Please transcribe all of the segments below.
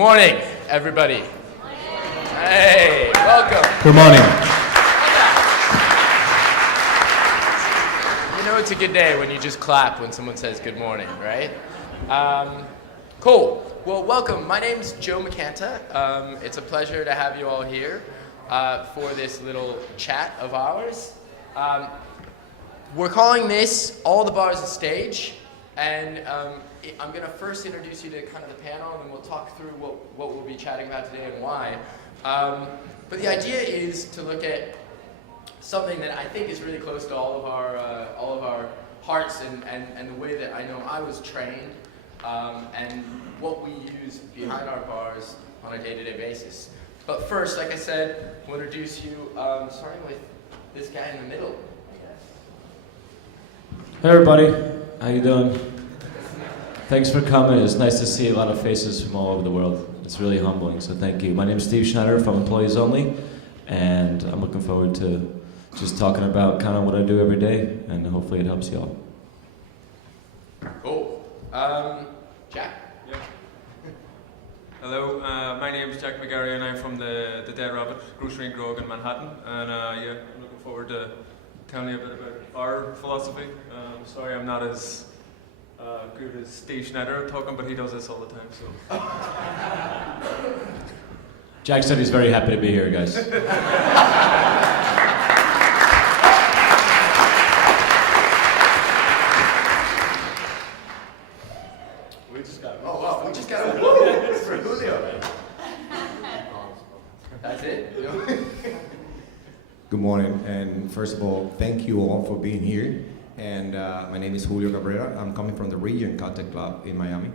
morning, everybody. Hey, welcome. Good morning. You know it's a good day when you just clap when someone says good morning, right? Cool. Well, welcome. My name's Joe McCanta. It's a pleasure to have you all here for this little chat of ours. We're calling this All the Bars a Stage, and I'm going to first introduce you to kind of the panel, and then we'll talk through what we'll be chatting about today and why. But the idea is to look at something that I think is really close to all of our hearts and the way that I know I was trained, and what we use behind our bars on a day-to-day basis. But first, like I said, we'll introduce you, starting with this guy in the middle. Hey everybody, how you doing? Thanks for coming. It's nice to see a lot of faces from all over the world. It's really humbling, so thank you. My name is Steve Schneider from Employees Only, and I'm looking forward to just talking about kind of what I do every day, and hopefully it helps you all. Cool. Jack? Yeah. Hello, my name is Jack McGarry, and I'm from the Dead Rabbit Grocery and Grog in Manhattan, and yeah, I'm looking forward to telling you a bit about our philosophy. Sorry I'm not as good as Steve Schneider at talking, but he does this all the time, so. Jack said he's very happy to be here, guys. We just got a woo for Julio. That's it. Good morning, and first of all, thank you all for being here. And my name is Julio Cabrera. I'm coming from the Region Contact Club in Miami.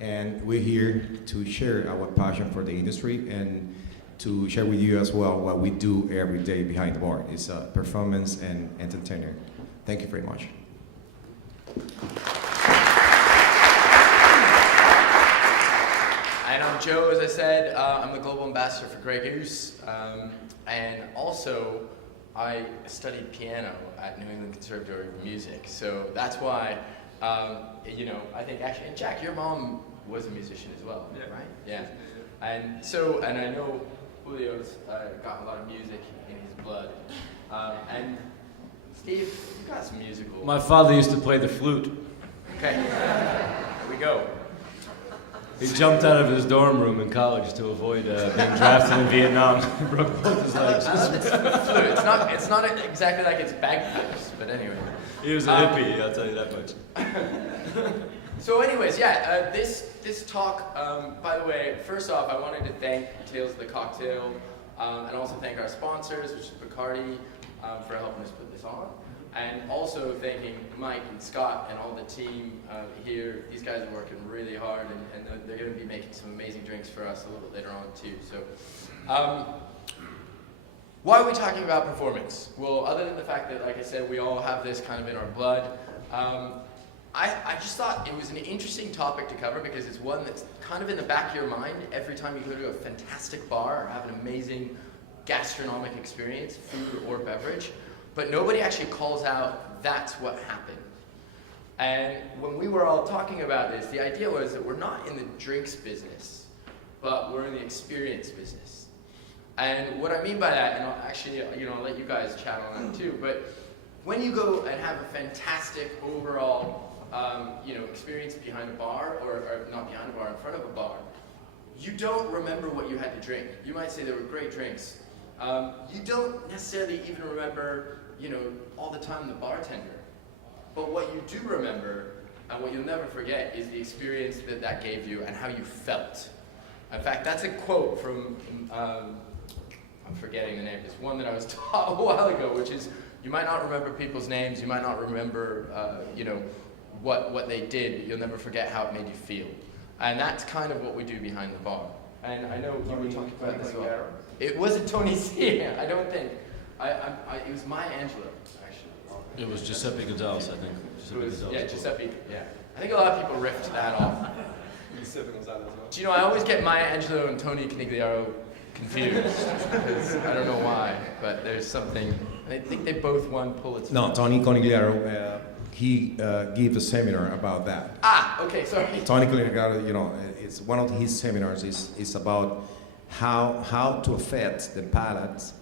And we're here to share our passion for the industry and to share with you as well what we do every day behind the bar. It's performance and entertainer. Thank you very much. And I'm Joe, as I said. I'm the global ambassador for Grey Goose. And also, I studied piano at New England Conservatory of Music. So that's why, I think actually, and Jack, your mom was a musician as well, Yeah. right? Yeah. And so, and I know Julio's got a lot of music in his blood. And Steve, you got some musical. My father used to play the flute. Okay, here we go. He jumped out of his dorm room in college to avoid being drafted in Vietnam. He broke both his legs. It's flute. It's not exactly like it's bagpipes, but anyway. He was a hippie, I'll tell you that much. So anyways, yeah, this talk, by the way, first off, I wanted to thank Tales of the Cocktail, and also thank our sponsors, which is Bacardi, for helping us put this on. And also thanking Mike and Scott and all the team here. These guys are working really hard, and they're going to be making some amazing drinks for us a little bit later on too. So, why are we talking about performance? Well, other than the fact that, like I said, we all have this kind of in our blood, I just thought it was an interesting topic to cover because it's one that's kind of in the back of your mind every time you go to a fantastic bar or have an amazing gastronomic experience, food or beverage. But nobody actually calls out, that's what happened. And when we were all talking about this, the idea was that we're not in the drinks business, but we're in the experience business. And what I mean by that, and I'll let you guys chat on that too, but when you go and have a fantastic overall, experience behind a bar, or not behind a bar, in front of a bar, you don't remember what you had to drink. You might say they were great drinks. You don't necessarily even remember, all the time the bartender. But what you do remember, and what you'll never forget, is the experience that gave you and how you felt. In fact, that's a quote from, I'm forgetting the name, it's one that I was taught a while ago, which is, you might not remember people's names, you might not remember, what they did, but you'll never forget how it made you feel. And that's kind of what we do behind the bar. And I know you were talking about this as well. It wasn't Tony C, I don't think. It was Maya Angelou, actually. It was Giuseppe Gonzalez, I think. Giuseppe, yeah. I think a lot of people riffed that off. Giuseppe Gonzalez as well. Do you know, I always get Maya Angelou and Tony Canigliaro confused, because I don't know why, but there's something, I think they both won Pulitzer. No, Tony Conigliaro he gave a seminar about that. Ah, okay, sorry. Tony Clinical, you know, it's one of his seminars is about how to affect the palate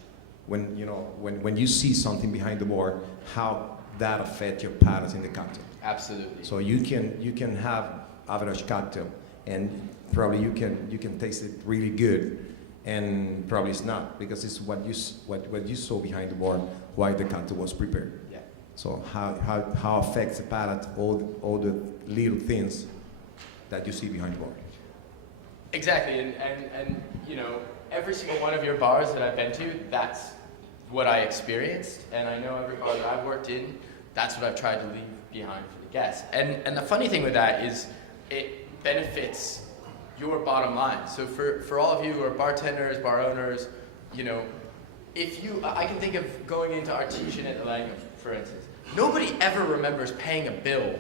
when, you know, when you see something behind the bar, how that affects your palate in the cocktail. Absolutely. So you can have average cocktail, and probably you can taste it really good, and probably it's not, because it's what you saw behind the bar, why the cocktail was prepared. Yeah. So how affects the palate, all the little things that you see behind the bar. Exactly, and you know, every single one of your bars that I've been to, that's what I experienced, and I know every bar that I've worked in, that's what I've tried to leave behind for the guests. And the funny thing with that is it benefits your bottom line. So for all of you who are bartenders, bar owners, you know, I can think of going into Artesian at the Langham, for instance. Nobody ever remembers paying a bill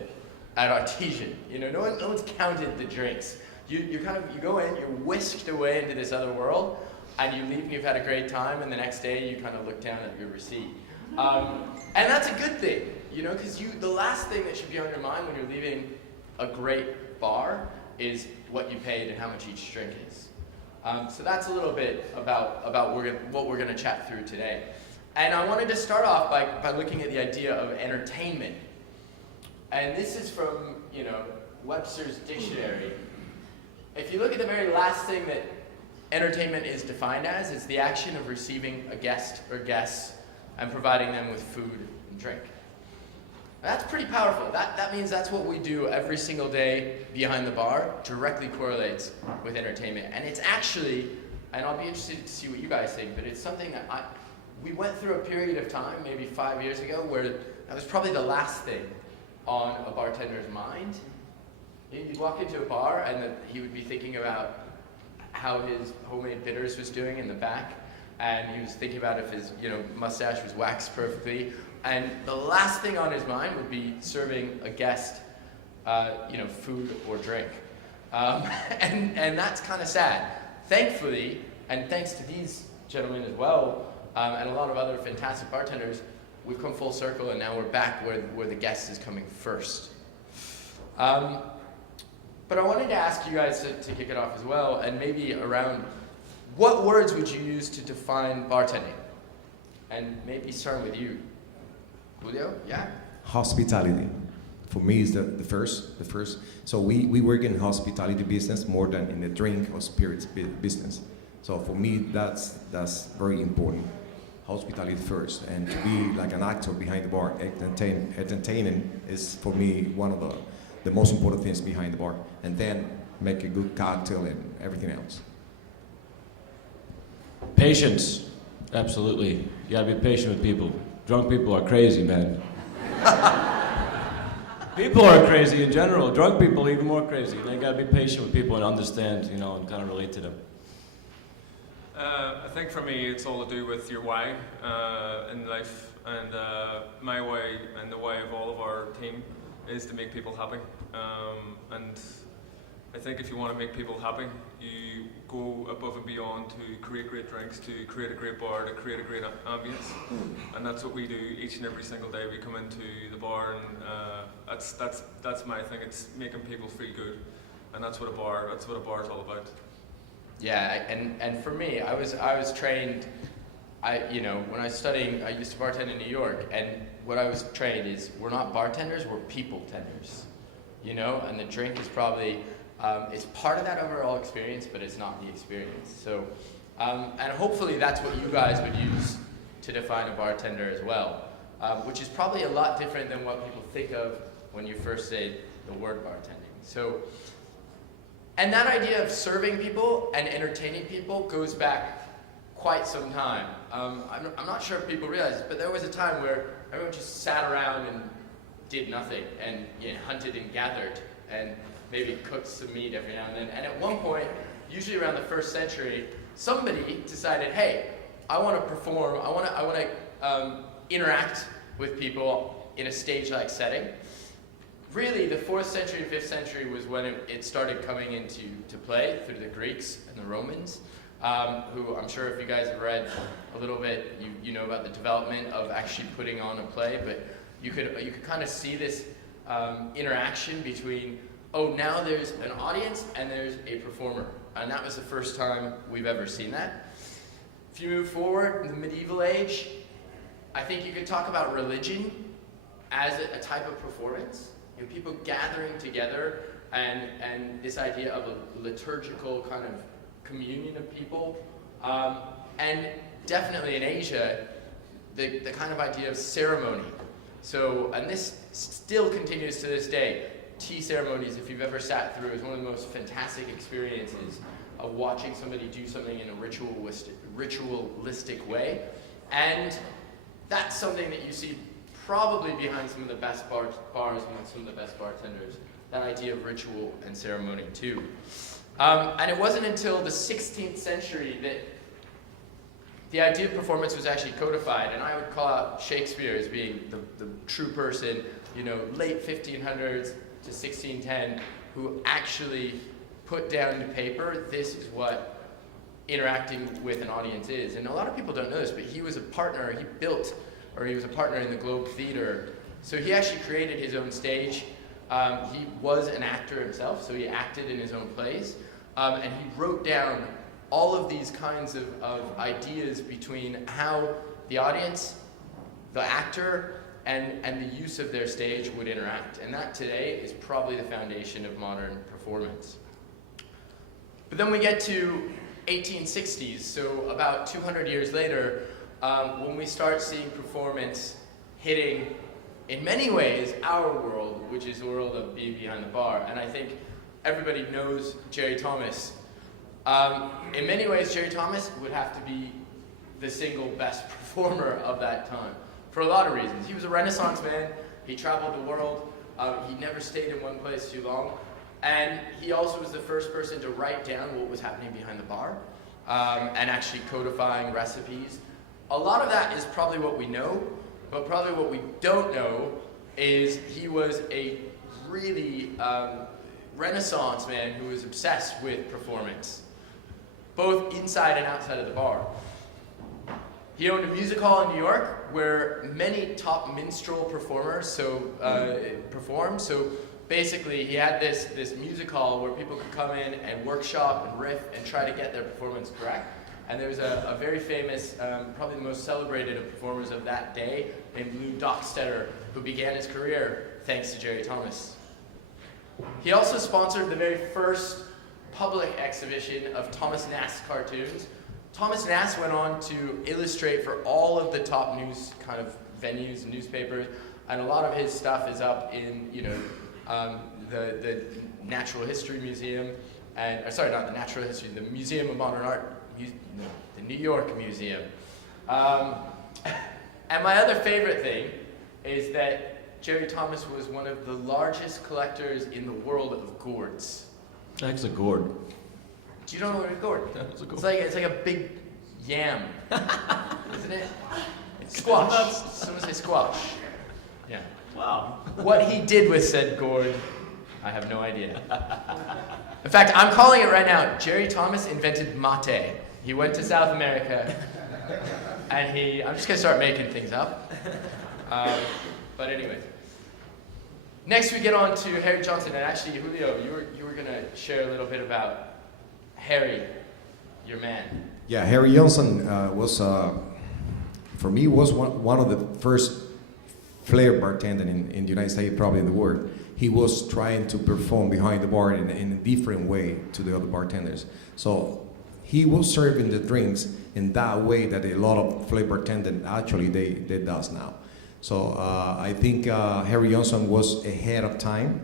at Artesian. You know, no one's counted the drinks. You go in, you're whisked away into this other world, and you leave and you've had a great time, and the next day you kind of look down at your receipt. And that's a good thing, you know, because the last thing that should be on your mind when you're leaving a great bar is what you paid and how much each drink is. So that's a little bit about what we're going to chat through today. And I wanted to start off by looking at the idea of entertainment. And this is from, you know, Webster's dictionary. If you look at the very last thing that entertainment is defined as, it's the action of receiving a guest or guests and providing them with food and drink. That's pretty powerful. That means that's what we do every single day behind the bar, directly correlates with entertainment. And it's actually, and I'll be interested to see what you guys think, but it's something that we went through a period of time, maybe 5 years ago, where that was probably the last thing on a bartender's mind. You'd walk into a bar and he would be thinking about how his homemade bitters was doing in the back, and he was thinking about if his, you know, mustache was waxed perfectly. And the last thing on his mind would be serving a guest, you know, food or drink. And that's kind of sad. Thankfully, and thanks to these gentlemen as well, and a lot of other fantastic bartenders, we've come full circle, and now we're back where the guest is coming first. But I wanted to ask you guys to kick it off as well, and maybe around what words would you use to define bartending? And maybe starting with you. Julio, yeah? Hospitality, for me, is the first. So we work in hospitality business more than in the drink or spirits business. So for me, that's very important. Hospitality first, and to be like an actor behind the bar, entertaining is for me one of the most important things behind the bar, and then make a good cocktail and everything else. Patience, absolutely. You gotta be patient with people. Drunk people are crazy, man. People are crazy in general. Drunk people are even more crazy. They gotta be patient with people and understand, you know, and kind of relate to them. I think for me, it's all to do with your why in life, and my why and the why of all of our team is to make people happy. And I think if you want to make people happy, you go above and beyond to create great drinks, to create a great bar, to create a great ambience, and that's what we do each and every single day. We come into the bar, and that's my thing. It's making people feel good, and that's what a bar is all about. Yeah, and for me, I was trained. You know, when I was studying, I used to bartend in New York, and what I was trained is we're not bartenders, we're people tenders. You know, and the drink is probably it's part of that overall experience, but it's not the experience. So, and hopefully that's what you guys would use to define a bartender as well, which is probably a lot different than what people think of when you first say the word bartending. So, and that idea of serving people and entertaining people goes back quite some time. I'm not sure if people realize this, but there was a time where everyone just sat around and did nothing, and, you know, hunted and gathered, and maybe cooked some meat every now and then. And at one point, usually around the 1st century, somebody decided, hey, I want to perform, I want to interact with people in a stage-like setting. Really, the 4th century and 5th century was when it started coming into play through the Greeks and the Romans, who I'm sure if you guys have read a little bit, you know about the development of actually putting on a play. But you could kind of see this interaction between, oh, now there's an audience and there's a performer. And that was the first time we've ever seen that. If you move forward in the medieval age, I think you could talk about religion as a type of performance. You know, people gathering together and this idea of a liturgical kind of communion of people. And definitely in Asia, the kind of idea of ceremony. So, and this still continues to this day. Tea ceremonies, if you've ever sat through, is one of the most fantastic experiences of watching somebody do something in a ritualistic way. And that's something that you see probably behind some of the best bars and some of the best bartenders, that idea of ritual and ceremony too. And it wasn't until the 16th century that the idea of performance was actually codified, and I would call out Shakespeare as being the true person, you know, late 1500s to 1610, who actually put down to paper, this is what interacting with an audience is. And a lot of people don't know this, but he was a partner, he was a partner in the Globe Theatre. So he actually created his own stage. He was an actor himself, so he acted in his own plays. And he wrote down all of these kinds of ideas between how the audience, the actor, and the use of their stage would interact. And that today is probably the foundation of modern performance. But then we get to 1860s, so about 200 years later, when we start seeing performance hitting, in many ways, our world, which is the world of being behind the bar. And I think everybody knows Jerry Thomas. In many ways, Jerry Thomas would have to be the single best performer of that time, for a lot of reasons. He was a Renaissance man, he traveled the world, he never stayed in one place too long, and he also was the first person to write down what was happening behind the bar, and actually codifying recipes. A lot of that is probably what we know, but probably what we don't know is he was a really Renaissance man who was obsessed with performance, both inside and outside of the bar. He owned a music hall in New York where many top minstrel performers performed. So basically he had this music hall where people could come in and workshop and riff and try to get their performance correct. And there was a very famous, probably the most celebrated of performers of that day, named Lou Dockstetter, who began his career thanks to Jerry Thomas. He also sponsored the very first public exhibition of Thomas Nast cartoons. Thomas Nast went on to illustrate for all of the top news kind of venues and newspapers, and a lot of his stuff is up in, you know, the Natural History Museum, and sorry, not the Natural History, the Museum of Modern Art, the New York Museum. And my other favorite thing is that Jerry Thomas was one of the largest collectors in the world of gourds. That's a gourd. Do you know what a gourd? That's a gourd. It's like a big yam, isn't it? Squash. Someone say squash. Yeah. Wow. What he did with said gourd, I have no idea. In fact, I'm calling it right now. Jerry Thomas invented mate. He went to South America, and I'm just gonna start making things up. But anyway. Next we get on to Harry Johnson, and actually, Julio, you were gonna share a little bit about Harry, your man. Yeah, Harry Johnson was, for me, was one of the first flair bartenders in the United States, probably in the world. He was trying to perform behind the bar in a different way to the other bartenders. So he was serving the drinks in that way that a lot of flair bartenders actually they does now. So I think Harry Johnson was ahead of time,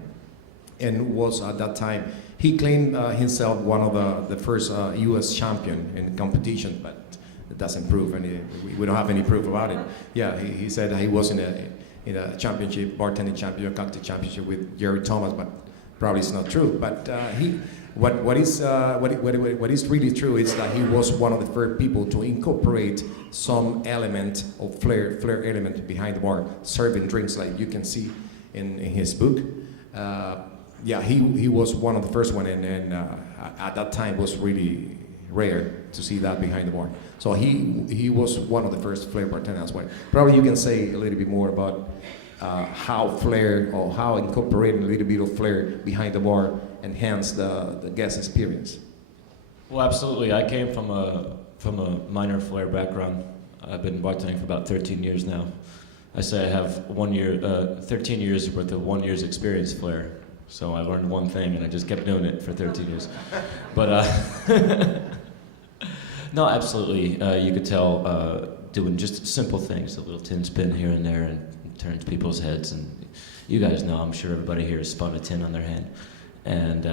and was at that time, he claimed himself one of the first U.S. champion in competition, but it doesn't prove any. We don't have any proof about it. Yeah, he said he was in a championship, bartending championship, cocktail championship with Jerry Thomas, but probably it's not true. But what is really true is that he was one of the first people to incorporate some element of flair element behind the bar, serving drinks like you can see in his book. Yeah, he was one of the first one, and at that time was really rare to see that behind the bar. So he was one of the first flair bartenders as well. Probably you can say a little bit more about how flair or how incorporating a little bit of flair behind the bar enhance the guest experience? Well, absolutely. I came from a minor flair background. I've been bartending for about 13 years now. I say I have 13 years worth of 1 year's experience flair. So I learned one thing and I just kept doing it for 13 years. But no, absolutely. You could tell doing just simple things, a little tin spin here and there, and turns people's heads. And you guys know, I'm sure everybody here has spun a tin on their hand. And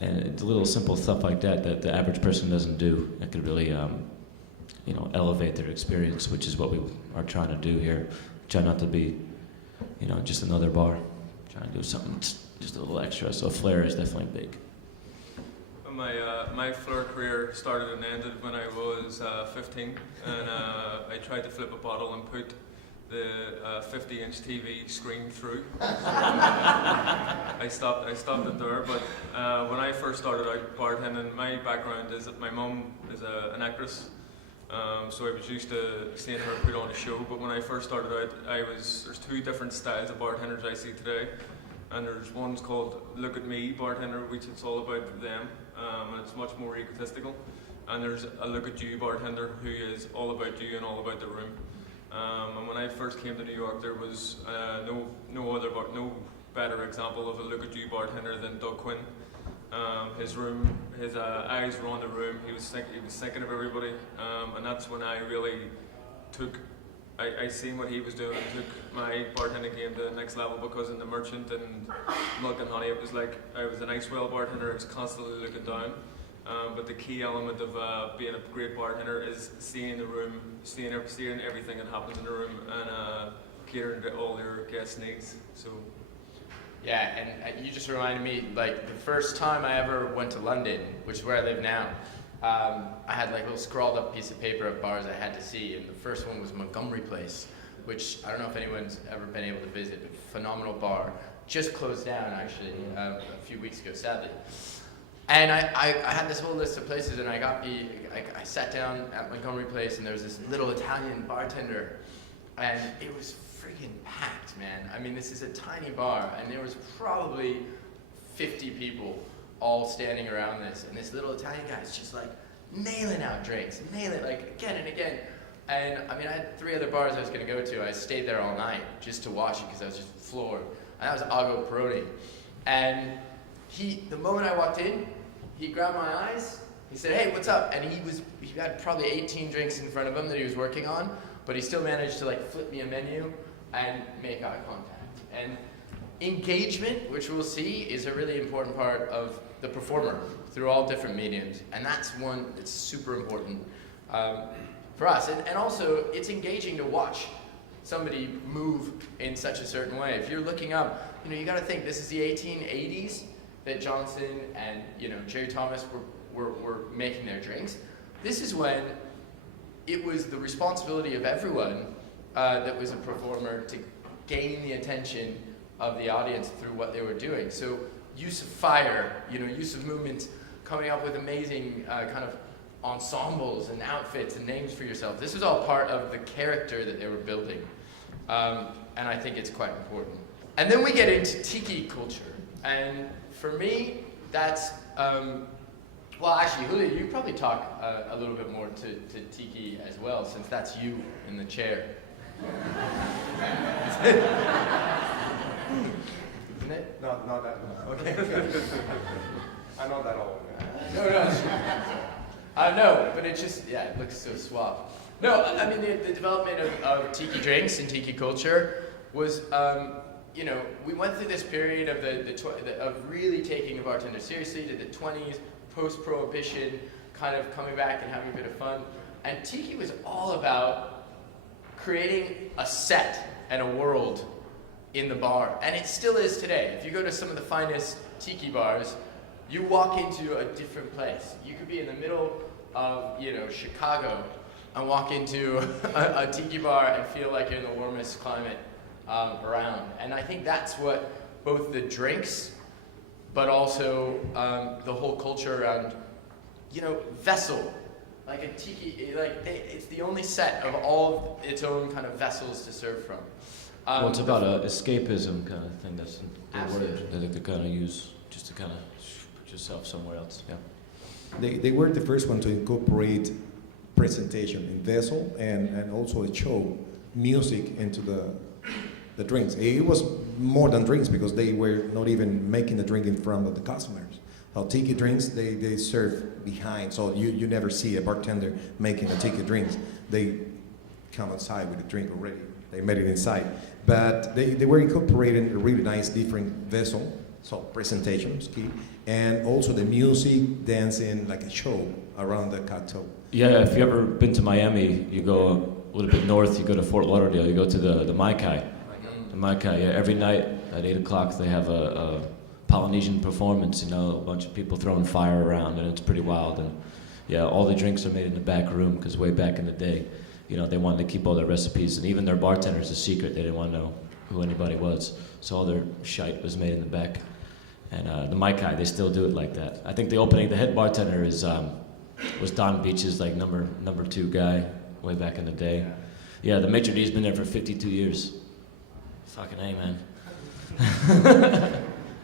it's little simple stuff like that that the average person doesn't do. It could really, elevate their experience, which is what we are trying to do here. Try not to be, just another bar. Trying to do something just a little extra. So flair is definitely big. My flair career started and ended when I was 15, and I tried to flip a bottle and put the 50-inch TV screen through. I stopped it there, but when I first started out bartending, my background is that my mum is an actress, so I was used to seeing her put on a show. But when I first started out, there's two different styles of bartenders I see today. And there's one's called Look at Me bartender, which it's all about them, and it's much more egotistical. And there's a Look at You bartender, who is all about you and all about the room. And when I first came to New York, there was no better example of a Look at You bartender than Doug Quinn. His eyes were on the room. He was thinking of everybody, and that's when I really I seen what he was doing and took my bartending game to the next level, because in the Merchant and Milk and Honey, it was like I was an ice well bartender. I was constantly looking down. But the key element of being a great bartender is seeing the room, seeing everything that happens in the room, and catering to all your guests' needs. So. Yeah, and you just reminded me, like, the first time I ever went to London, which is where I live now, I had like a little scrawled up piece of paper of bars I had to see, and the first one was Montgomery Place, which I don't know if anyone's ever been able to visit, but phenomenal bar. Just closed down, actually, a few weeks ago, sadly. And I had this whole list of places, and I sat down at Montgomery Place, and there was this little Italian bartender, and it was freaking packed, man. I mean, this is a tiny bar, and there was probably 50 people all standing around this, and this little Italian guy's just like nailing out drinks, like again and again. And I mean, I had 3 other bars I was gonna go to. I stayed there all night just to watch it because I was just floored. And that was Ago Peroni. And the moment I walked in, he grabbed my eyes, he said, "Hey, what's up?" And he had probably 18 drinks in front of him that he was working on, but he still managed to like flip me a menu and make eye contact. And engagement, which we'll see, is a really important part of the performer through all different mediums, and that's one that's super important for us. And also, it's engaging to watch somebody move in such a certain way. If you're looking up, you got to think this is the 1880s that Johnson and Jerry Thomas were making their drinks. This is when it was the responsibility of everyone that was a performer to gain the attention of the audience through what they were doing. So use of fire, use of movement, coming up with amazing kind of ensembles and outfits and names for yourself. This is all part of the character that they were building. And I think it's quite important. And then we get into Tiki culture. And for me, that's, well, actually, Julio, you probably talk a little bit more to Tiki as well, since that's you in the chair. Isn't it? Not that much. Okay. I'm not that old. No, but it just, it looks so suave. No, I mean, the development of Tiki drinks and Tiki culture was, we went through this period of of really taking the bartender seriously, to the 20s, post-prohibition, kind of coming back and having a bit of fun. And Tiki was all about creating a set and a world in the bar, and it still is today. If you go to some of the finest Tiki bars, you walk into a different place. You could be in the middle of, Chicago and walk into a Tiki bar and feel like you're in the warmest climate around. And I think that's what both the drinks, but also the whole culture around, vessel. Like a Tiki, it's the only set of all its own kind of vessels to serve from. Well, it's about escapism kind of thing. That's the Absolutely. word that they kind of use just to kind of put yourself somewhere else. Yeah. They were the first one to incorporate presentation in vessel and also a show music into the drinks. It was more than drinks because they were not even making the drink in front of the customers. Tiki drinks, they serve behind, so you never see a bartender making a Tiki drinks. They come outside with a drink already. They made it inside. But they were incorporating a really nice different vessel, so presentation is key, and also the music, dancing, like a show around the cocktail. Yeah, if you've ever been to Miami, you go a little bit north, you go to Fort Lauderdale, you go to the Maikai. The Maikai, yeah, every night at 8 o'clock they have a Polynesian performance, you know, a bunch of people throwing fire around, and it's pretty wild. And yeah, all the drinks are made in the back room, because way back in the day, you know, they wanted to keep all their recipes, and even their bartenders, a secret, they didn't want to know who anybody was. So all their shite was made in the back. And the Maikai, they still do it like that. I think the head bartender was Don Beach's like number 2 guy way back in the day. Yeah, the maitre d's been there for 52 years. Fucking A, man.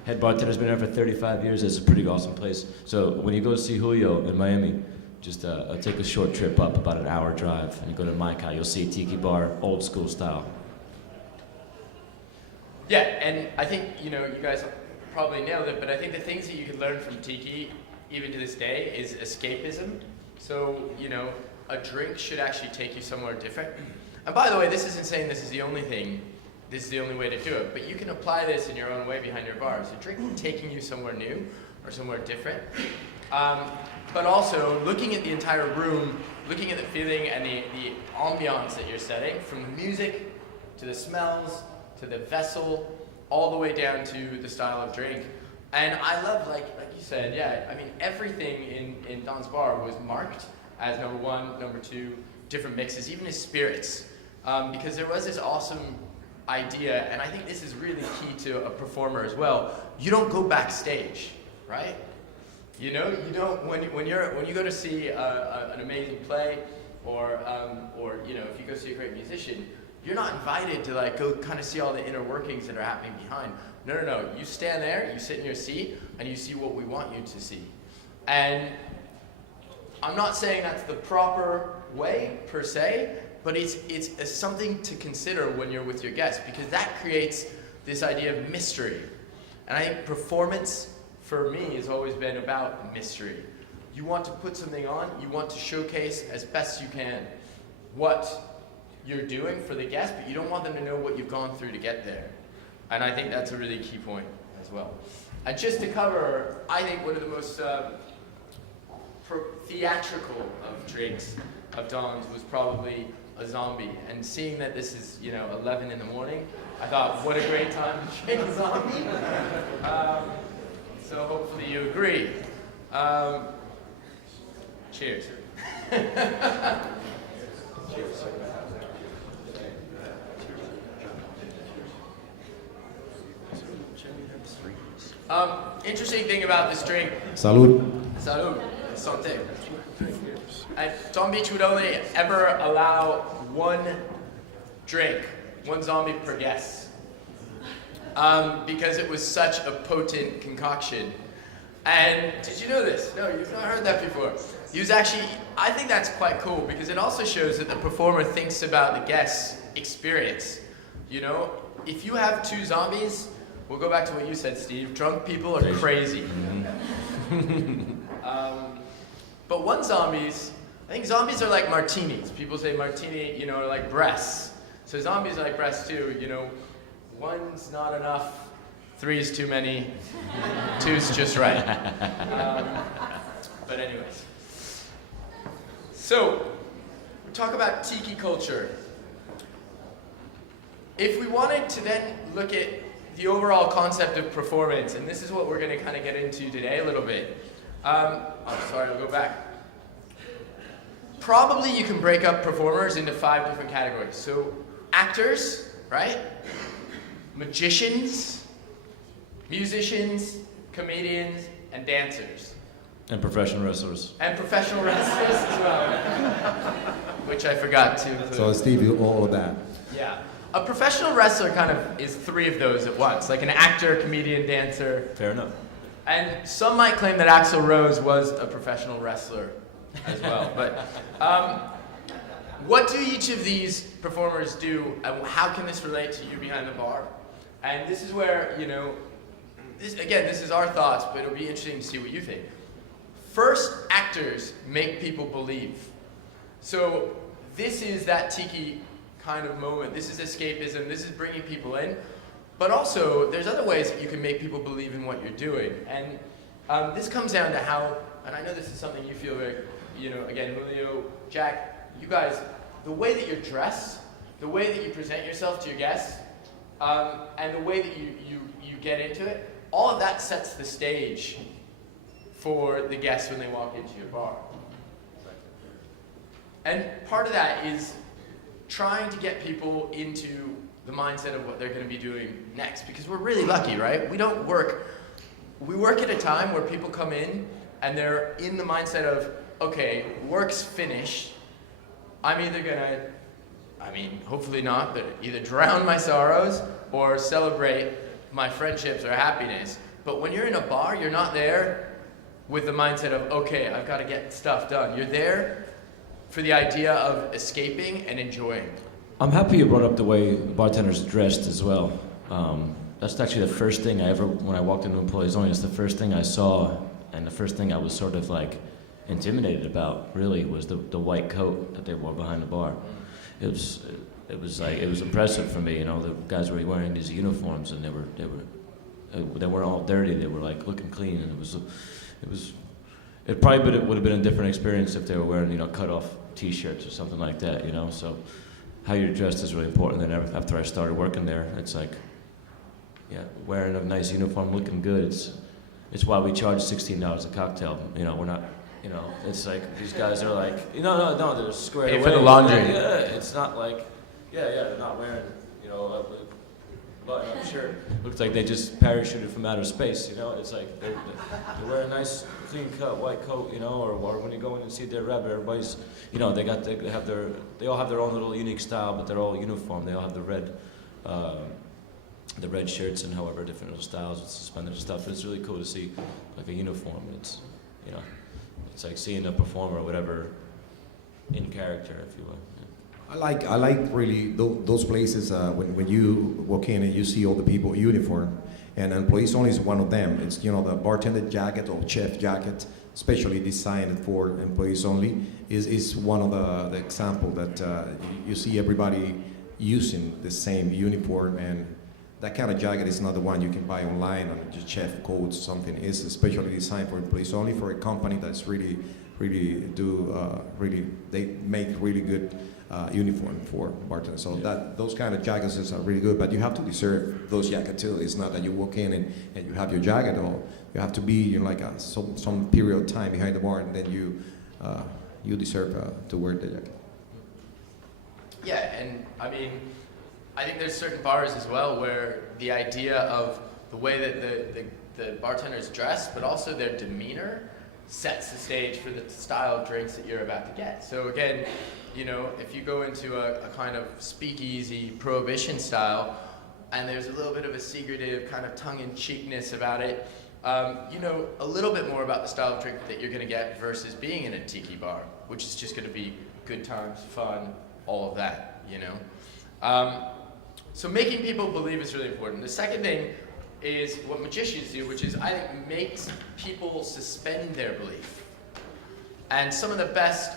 Head bartender's been there for 35 years. It's a pretty awesome place. So when you go see Julio in Miami, just take a short trip up, about an hour drive, and you go to Maikai. You'll see Tiki bar, old school style. Yeah, and I think, you know, you guys probably nailed it, but I think the things that you can learn from Tiki, even to this day, is escapism. So, you know, a drink should actually take you somewhere different. And by the way, this isn't saying this is the only thing, this is the only way to do it, but you can apply this in your own way behind your bar. So drink taking you somewhere new or somewhere different. But also looking at the entire room, looking at the feeling and the ambiance that you're setting, from the music to the smells to the vessel, all the way down to the style of drink. And I love, like you said, yeah, I mean, everything in Don's bar was marked as number 1, number 2, different mixes, even his spirits. Because there was this awesome idea, and I think this is really key to a performer as well. You don't go backstage, right? You know, you don't, when you go to see an amazing play, or you know, if you go see a great musician, you're not invited to like go kind of see all the inner workings that are happening behind. No. You stand there, you sit in your seat, and you see what we want you to see. And I'm not saying that's the proper way per se, but it's something to consider when you're with your guests, because that creates this idea of mystery. And I think performance, for me, has always been about mystery. You want to put something on, you want to showcase as best you can what you're doing for the guest, but you don't want them to know what you've gone through to get there. And I think that's a really key point as well. And just to cover, I think one of the most theatrical of drinks of Don's was probably a zombie. And seeing that this is, you know, 11 in the morning, I thought, what a great time to drink a zombie. So hopefully you agree. Cheers. Cheers. Interesting thing about this drink. Salud. Salud. Santé. Don Beach would only ever allow 1 drink, 1 zombie per guest. Because it was such a potent concoction. And did you know this? No, you've not heard that before. He was actually, I think that's quite cool, because it also shows that the performer thinks about the guest's experience. You know, if you have 2 zombies, we'll go back to what you said, Steve. Drunk people are crazy. But 1 zombies, I think zombies are like martinis. People say martini, you know, are like breasts. So zombies are like breasts too, you know. 1's not enough, 3 is too many, 2's just right. But anyways. So, we talk about Tiki culture. If we wanted to then look at the overall concept of performance, and this is what we're going to kind of get into today a little bit. I'll go back. Probably you can break up performers into 5 different categories. So, actors, right? Magicians, musicians, comedians, and dancers. And professional wrestlers. And professional wrestlers as well. Which I forgot to include. So Steve, you all of that. Yeah. A professional wrestler kind of is three of those at once, like an actor, comedian, dancer. Fair enough. And some might claim that Axl Rose was a professional wrestler as well. But what do each of these performers do, and how can this relate to you behind the bar? And this is where, you know, this is our thoughts, but it'll be interesting to see what you think. First, actors make people believe. So this is that Tiki kind of moment. This is escapism. This is bringing people in. But also, there's other ways that you can make people believe in what you're doing. And this comes down to how, and I know this is something you feel very, you know, again, Julio, Jack, you guys, the way that you're dressed, the way that you present yourself to your guests, and the way that you get into it, all of that sets the stage for the guests when they walk into your bar. And part of that is trying to get people into the mindset of what they're going to be doing next, because we're really lucky, right? We work at a time where people come in and they're in the mindset of, okay, work's finished. I'm either gonna, hopefully not, but either drown my sorrows or celebrate my friendships or happiness. But when you're in a bar, you're not there with the mindset of, okay, I've got to get stuff done. You're there for the idea of escaping and enjoying. I'm happy you brought up the way bartenders dressed as well. That's actually the first thing when I walked into Employees Only, it's the first thing I saw, and the first thing I was sort of like intimidated about, really, was the white coat that they wore behind the bar. It was impressive for me, you know. The guys were wearing these uniforms, and they were all dirty. They were like looking clean, and it probably would have been a different experience if they were wearing, you know, cut off T-shirts or something like that, you know. So how you're dressed is really important. And after I started working there, it's like, yeah, wearing a nice uniform, looking good. It's why we charge $16 a cocktail. You know, we're not. You know, it's like these guys are like, no, they're squared away. For the laundry. Yeah, it's not like, they're not wearing, you know, a button-up shirt. Looks like they just parachuted from outer space, you know. It's like they wear a nice, clean-cut white coat, you know, or when you go in and see their rep, everybody's, you know, they all have their own little unique style, but they're all uniform. They all have the red shirts and however different little styles with suspenders and stuff. But it's really cool to see like a uniform. It's, you know. It's like seeing a performer or whatever in character, if you will. Yeah. I like really those places when you walk in and you see all the people in uniform, and Employees Only is one of them. It's, you know, the bartender jacket or chef jacket, specially designed for Employees Only, is one of the example that you see everybody using the same uniform, and that kind of jacket is not the one you can buy online on just chef coats or something. It's especially designed for Employees Only, for a company that's really they make really good uniform for bartenders. So those kind of jackets are really good, but you have to deserve those jackets too. It's not that you walk in and you have your jacket, or you have to be in like some period of time behind the bar, and then you deserve to wear the jacket. Yeah, and I think there's certain bars as well where the idea of the way that the bartenders dress, but also their demeanor, sets the stage for the style of drinks that you're about to get. So again, you know, if you go into a kind of speakeasy prohibition style, and there's a little bit of a secretive kind of tongue-in-cheekness about it, you know a little bit more about the style of drink that you're going to get versus being in a tiki bar, which is just going to be good times, fun, all of that, you know. So making people believe is really important. The second thing is what magicians do, which is, I think, makes people suspend their belief. And some of the best,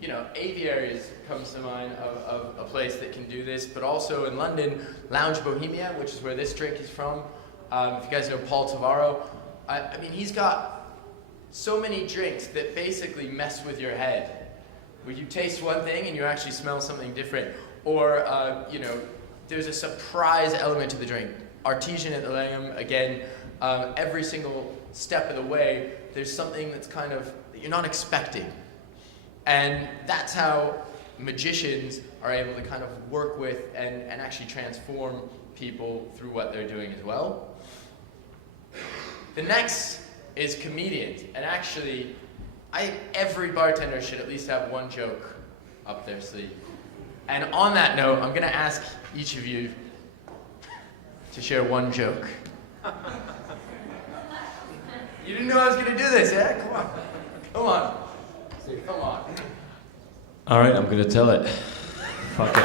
you know, aviaries comes to mind of a place that can do this, but also in London, Lounge Bohemia, which is where this drink is from. If you guys know Paul Tavaro, I mean, he's got so many drinks that basically mess with your head, where you taste one thing and you actually smell something different. Or, you know, there's a surprise element to the drink. Artesian at the Langham, again, every single step of the way, there's something that's kind of, that you're not expecting. And that's how magicians are able to kind of work with and actually transform people through what they're doing as well. The next is comedians. And actually, every bartender should at least have one joke up their sleeve. And on that note, I'm gonna ask each of you to share one joke. You didn't know I was gonna do this, yeah? Come on. Come on. Come on. All right, I'm gonna tell it. Fuck it.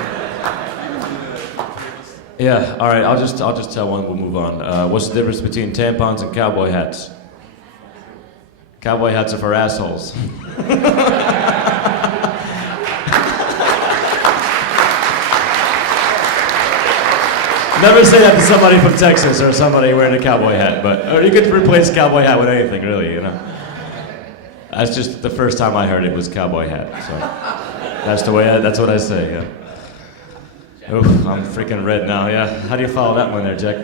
Yeah. All right. I'll just tell one. We'll move on. What's the difference between tampons and cowboy hats? Cowboy hats are for assholes. Never say that to somebody from Texas or somebody wearing a cowboy hat, or you could replace cowboy hat with anything, really, you know. That's just the first time I heard it was cowboy hat, so that's what I say, yeah. Oof, I'm freaking red now, yeah. How do you follow that one there, Jack?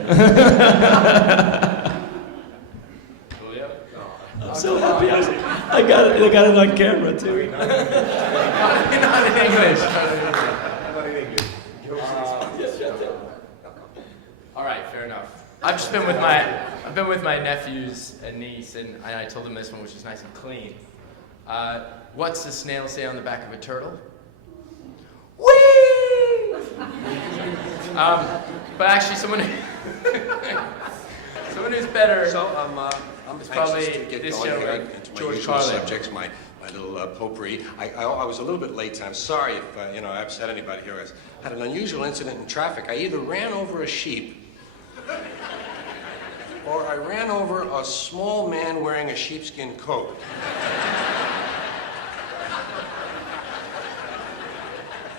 Julio? I'm so happy I got it on camera, too. Not in English. All right, fair enough. I've been with my nephews and niece, and I told them this one, which is nice and clean. What's the snail say on the back of a turtle? Whee! But actually, someone who's better. So I'm It's anxious probably to get this going show, here right? into my George usual Carlin. subjects, my little potpourri. I was a little bit late, so I'm sorry if I upset anybody here. I had an unusual incident in traffic. I either ran over a sheep or I ran over a small man wearing a sheepskin coat.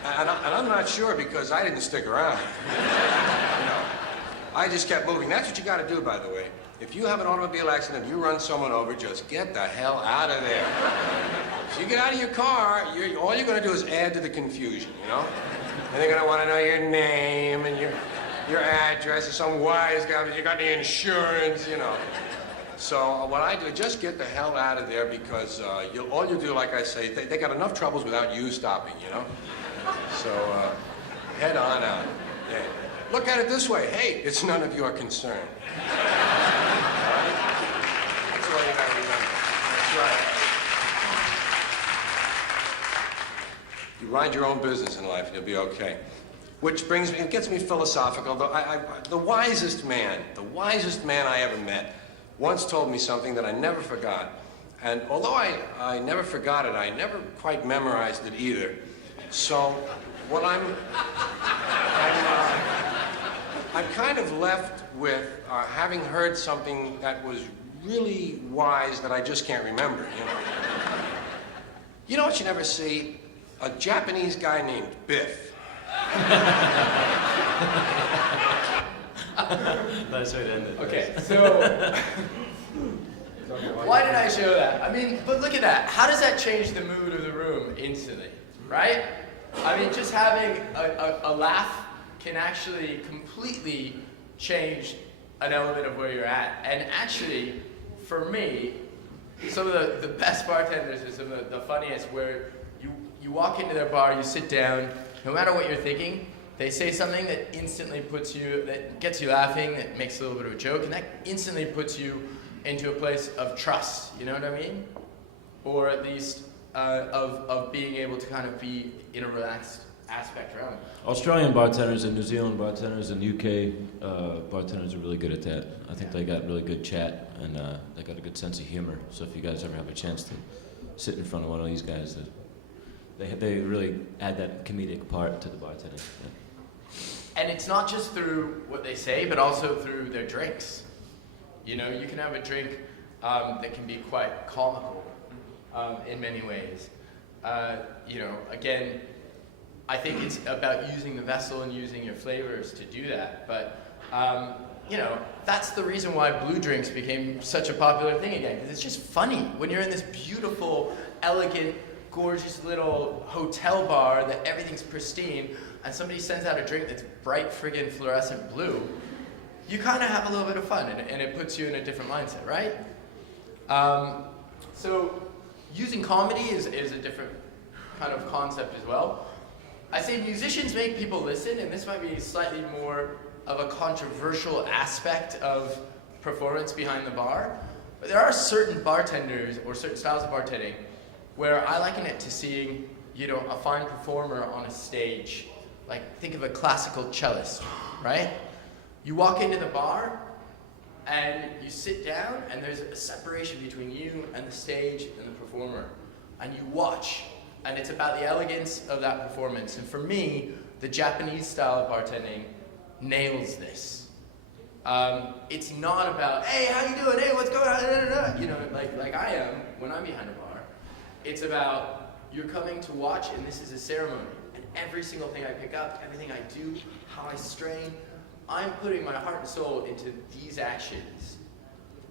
And I'm not sure because I didn't stick around. I just kept moving. That's what you got to do, by the way. If you have an automobile accident, you run someone over, just get the hell out of there. So you get out of your car, all you're going to do is add to the confusion, you know? And they're going to want to know your name and your address, and some wise guy, you got the insurance, you know. So what I do, just get the hell out of there because all you do, like I say, they got enough troubles without you stopping, you know? So head on out. Yeah. Look at it this way. Hey, it's none of your concern. All right? That's what you got to remember. That's right. You mind your own business in life, and you'll be okay. Which brings me, it gets me philosophical. The wisest man I ever met once told me something that I never forgot. And although I never forgot it, I never quite memorized it either. So what I'm kind of left with having heard something that was really wise that I just can't remember, you know. You know what you never see? A Japanese guy named Biff. Nice way to end it. Okay, so why did I show that? I mean, but look at that. How does that change the mood of the room instantly, right? I mean, just having a laugh can actually completely change an element of where you're at. And actually, for me, some of the best bartenders are some of the funniest, where you walk into their bar, you sit down, no matter what you're thinking, they say something that instantly that gets you laughing, that makes a little bit of a joke, and that instantly puts you into a place of trust, you know what I mean? Or at least of being able to kind of be in a relaxed aspect around it. Australian bartenders and New Zealand bartenders and UK bartenders are really good at that. I think they got really good chat and they got a good sense of humor. So if you guys ever have a chance to sit in front of one of these guys, they really add that comedic part to the bartending. Yeah. And it's not just through what they say, but also through their drinks. You know, you can have a drink that can be quite comical in many ways. You know, again, I think it's about using the vessel and using your flavors to do that. But, you know, that's the reason why blue drinks became such a popular thing again, because it's just funny when you're in this beautiful, elegant, gorgeous little hotel bar that everything's pristine, and somebody sends out a drink that's bright friggin' fluorescent blue. You kind of have a little bit of fun, and it puts you in a different mindset, right? So using comedy is a different kind of concept as well. I say musicians make people listen, and this might be slightly more of a controversial aspect of performance behind the bar, but there are certain bartenders or certain styles of bartending where I liken it to seeing you know, a fine performer on a stage, like think of a classical cellist, right? You walk into the bar and you sit down and there's a separation between you and the stage and the performer. And you watch, and it's about the elegance of that performance. And for me, the Japanese style of bartending nails this. It's not about, hey, how you doing? Hey, what's going on? You know, like I am when I'm behind a bar. It's about, you're coming to watch, and this is a ceremony. And every single thing I pick up, everything I do, how I strain, I'm putting my heart and soul into these actions.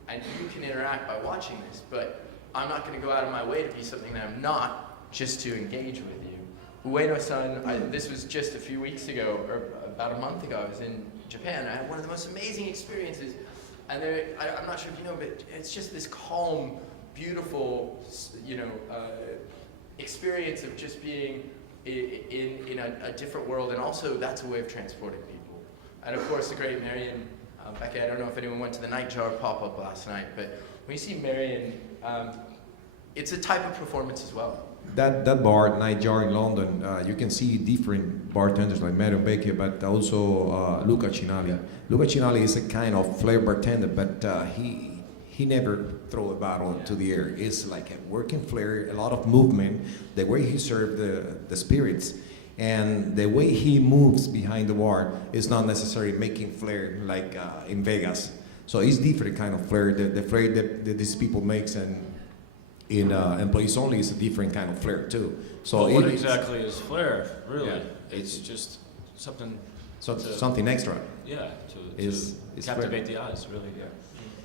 And you can interact by watching this, but I'm not going to go out of my way to be something that I'm not, just to engage with you. Ueno-san, this was just a few weeks ago, or about a month ago, I was in Japan. I had one of the most amazing experiences. And I'm not sure if you know, but it's just this calm, beautiful, you know, experience of just being in a different world. And also, that's a way of transporting people. And of course, the great Marion, Becky, I don't know if anyone went to the Nightjar pop-up last night, but when you see Marion, it's a type of performance as well. That bar, Nightjar in London, you can see different bartenders like Mario Becky, but also Luca Cinali. Yeah. Luca Cinali is a kind of flair bartender, but he never throw a bottle to the air. It's like a working flair, a lot of movement, the way he served the spirits, and the way he moves behind the bar is not necessarily making flair like in Vegas. So it's different kind of flair. The flair that these people makes and in employees only is a different kind of flair too. So Well, what exactly is flair, really? Yeah. It's just something, something extra. yeah, to Is captivate the eyes, really, yeah.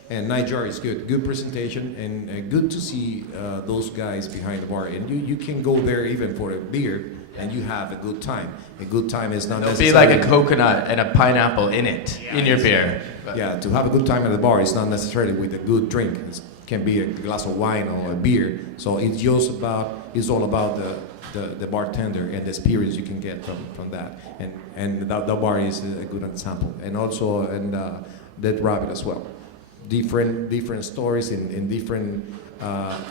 And Nightjar is good presentation, and good to see those guys behind the bar. And you can go there even for a beer, and you have a good time. A good time is not There'll be necessarily... like a coconut and a pineapple in it, in your beer. But Yeah, to have a good time at the bar is not necessarily with a good drink. It can be a glass of wine or a beer. So it's all about the bartender and the experience you can get from that. And the bar is a good example. And also Dead Rabbit as well. Different stories in different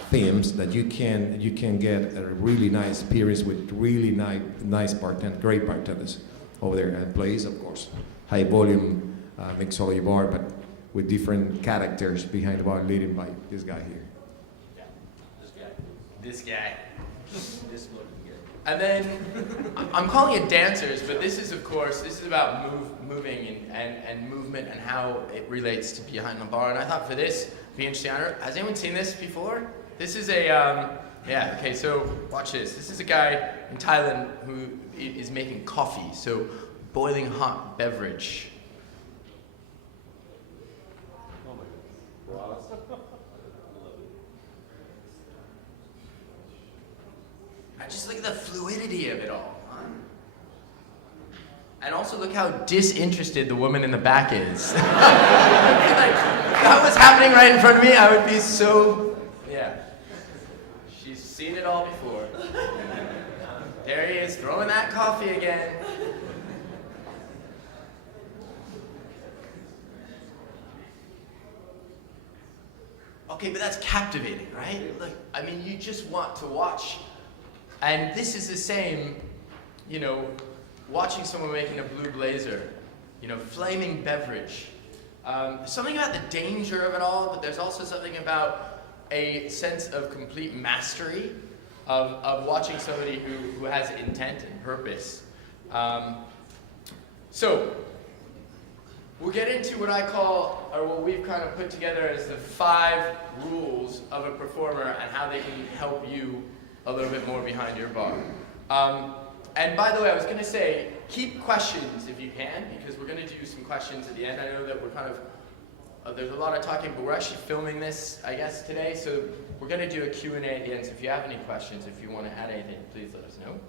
themes that you can get a really nice experience with really nice bartenders, great bartenders over there, and plays, of course, high volume mixology bar, but with different characters behind the bar, leading by this guy here. Yeah, this guy. This looking good. And then, I'm calling it dancers, but this is, of course, this is about moving and movement and how it relates to behind the bar. And I thought for this, be interesting. Has anyone seen this before? This is a, yeah, okay, so watch this. This is a guy in Thailand who is making coffee, so boiling hot beverage. Just look at the fluidity of it all. Huh? And also look how disinterested the woman in the back is. Like, if that was happening right in front of me, I would be so, yeah. She's seen it all before. There he is, throwing that coffee again. Okay, but that's captivating, right? Like, I mean, you just want to watch. And this is the same, you know, watching someone making a blue blazer, you know, flaming beverage. There's something about the danger of it all, but there's also something about a sense of complete mastery of watching somebody who has intent and purpose. So, we'll get into what I call, or what we've kind of put together as the 5 rules of a performer and how they can help you a little bit more behind your bar. And by the way, I was going to say, keep questions if you can, because we're going to do some questions at the end. I know that we're kind of, there's a lot of talking, but we're actually filming this, I guess, today, so we're going to do a Q&A at the end, so if you have any questions, if you want to add anything, please let us know.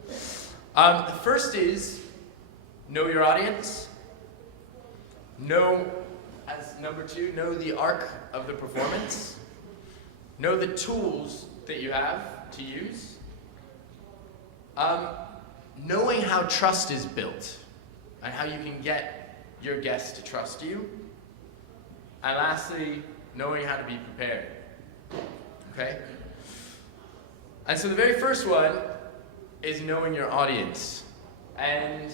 The first is, know your audience. Know, as number 2, know the arc of the performance. Know the tools that you have to use. Knowing how trust is built and how you can get your guests to trust you. And lastly, knowing how to be prepared. Okay? And so the very first one is knowing your audience. And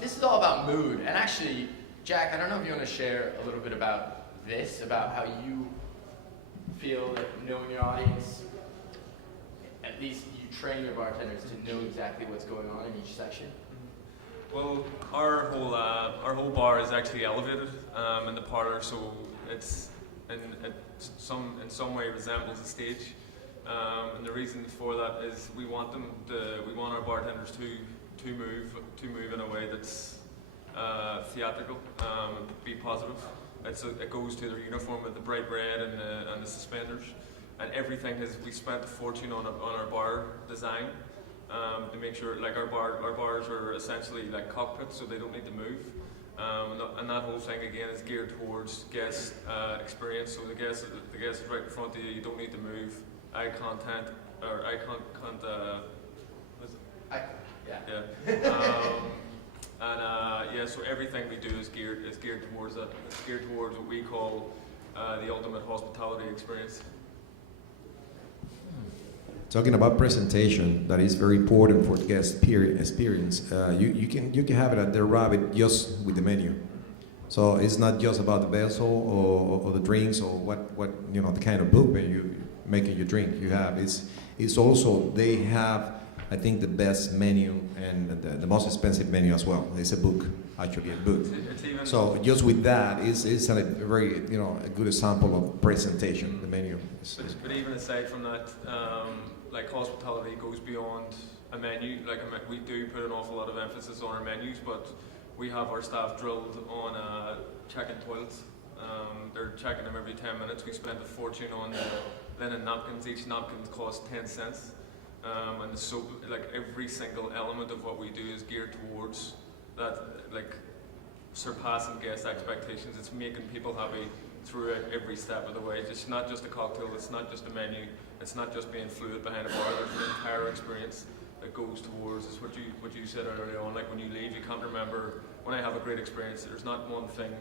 this is all about mood. And actually, Jack, I don't know if you want to share a little bit about this, about how you feel that knowing your audience, at least you train your bartenders to know exactly what's going on in each section. Well, our whole bar is actually elevated in the parlor, so it's in some way resembles a stage. And the reason for that is we want our bartenders to move in a way that's theatrical, be positive. It goes to their uniform with the bright red and the suspenders, and everything we spent a fortune on our bar design. To make sure, like our bars are essentially like cockpits, so they don't need to move. And that whole thing again is geared towards guest experience. So the guest is right in front of you. You don't need to move. Eye contact or eye contact. Yeah. So everything we do is geared towards that. It's geared towards what we call the ultimate hospitality experience. Talking about presentation, that is very important for the guest experience. You can have it at the Rabbit just with the menu. So it's not just about the vessel or the drinks or what the kind of book that you making your drink you have. It's also they have, I think, the best menu and the most expensive menu as well. It's a book, actually a book. So just with that, it's a very a good example of presentation. The menu. But even aside from that. Like hospitality goes beyond a menu. We do put an awful lot of emphasis on our menus, but we have our staff drilled on checking toilets. They're checking them every 10 minutes. We spend a fortune on linen napkins. Each napkin costs 10 cents. And the soap, like every single element of what we do is geared towards that, like surpassing guest expectations. It's making people happy throughout every step of the way. It's not just a cocktail, it's not just a menu, it's not just being fluid behind a bar, there's an entire experience that goes towards, it's what you said earlier on, like when you leave you can't remember, when I have a great experience, there's not one thing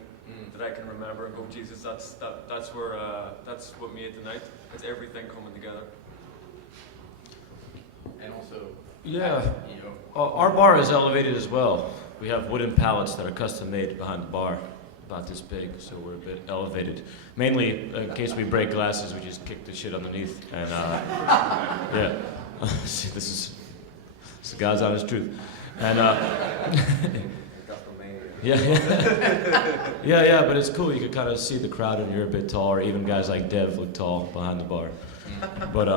that I can remember and go, Jesus, that's what made the night. It's everything coming together. And also, yeah, our bar is elevated as well. We have wooden pallets that are custom made behind the bar, about this big, so we're a bit elevated. Mainly, in case we break glasses, we just kick the shit underneath, and yeah, this is God's honest truth. And yeah, but it's cool. You can kind of see the crowd, and you're a bit taller. Even guys like Dev look tall behind the bar. But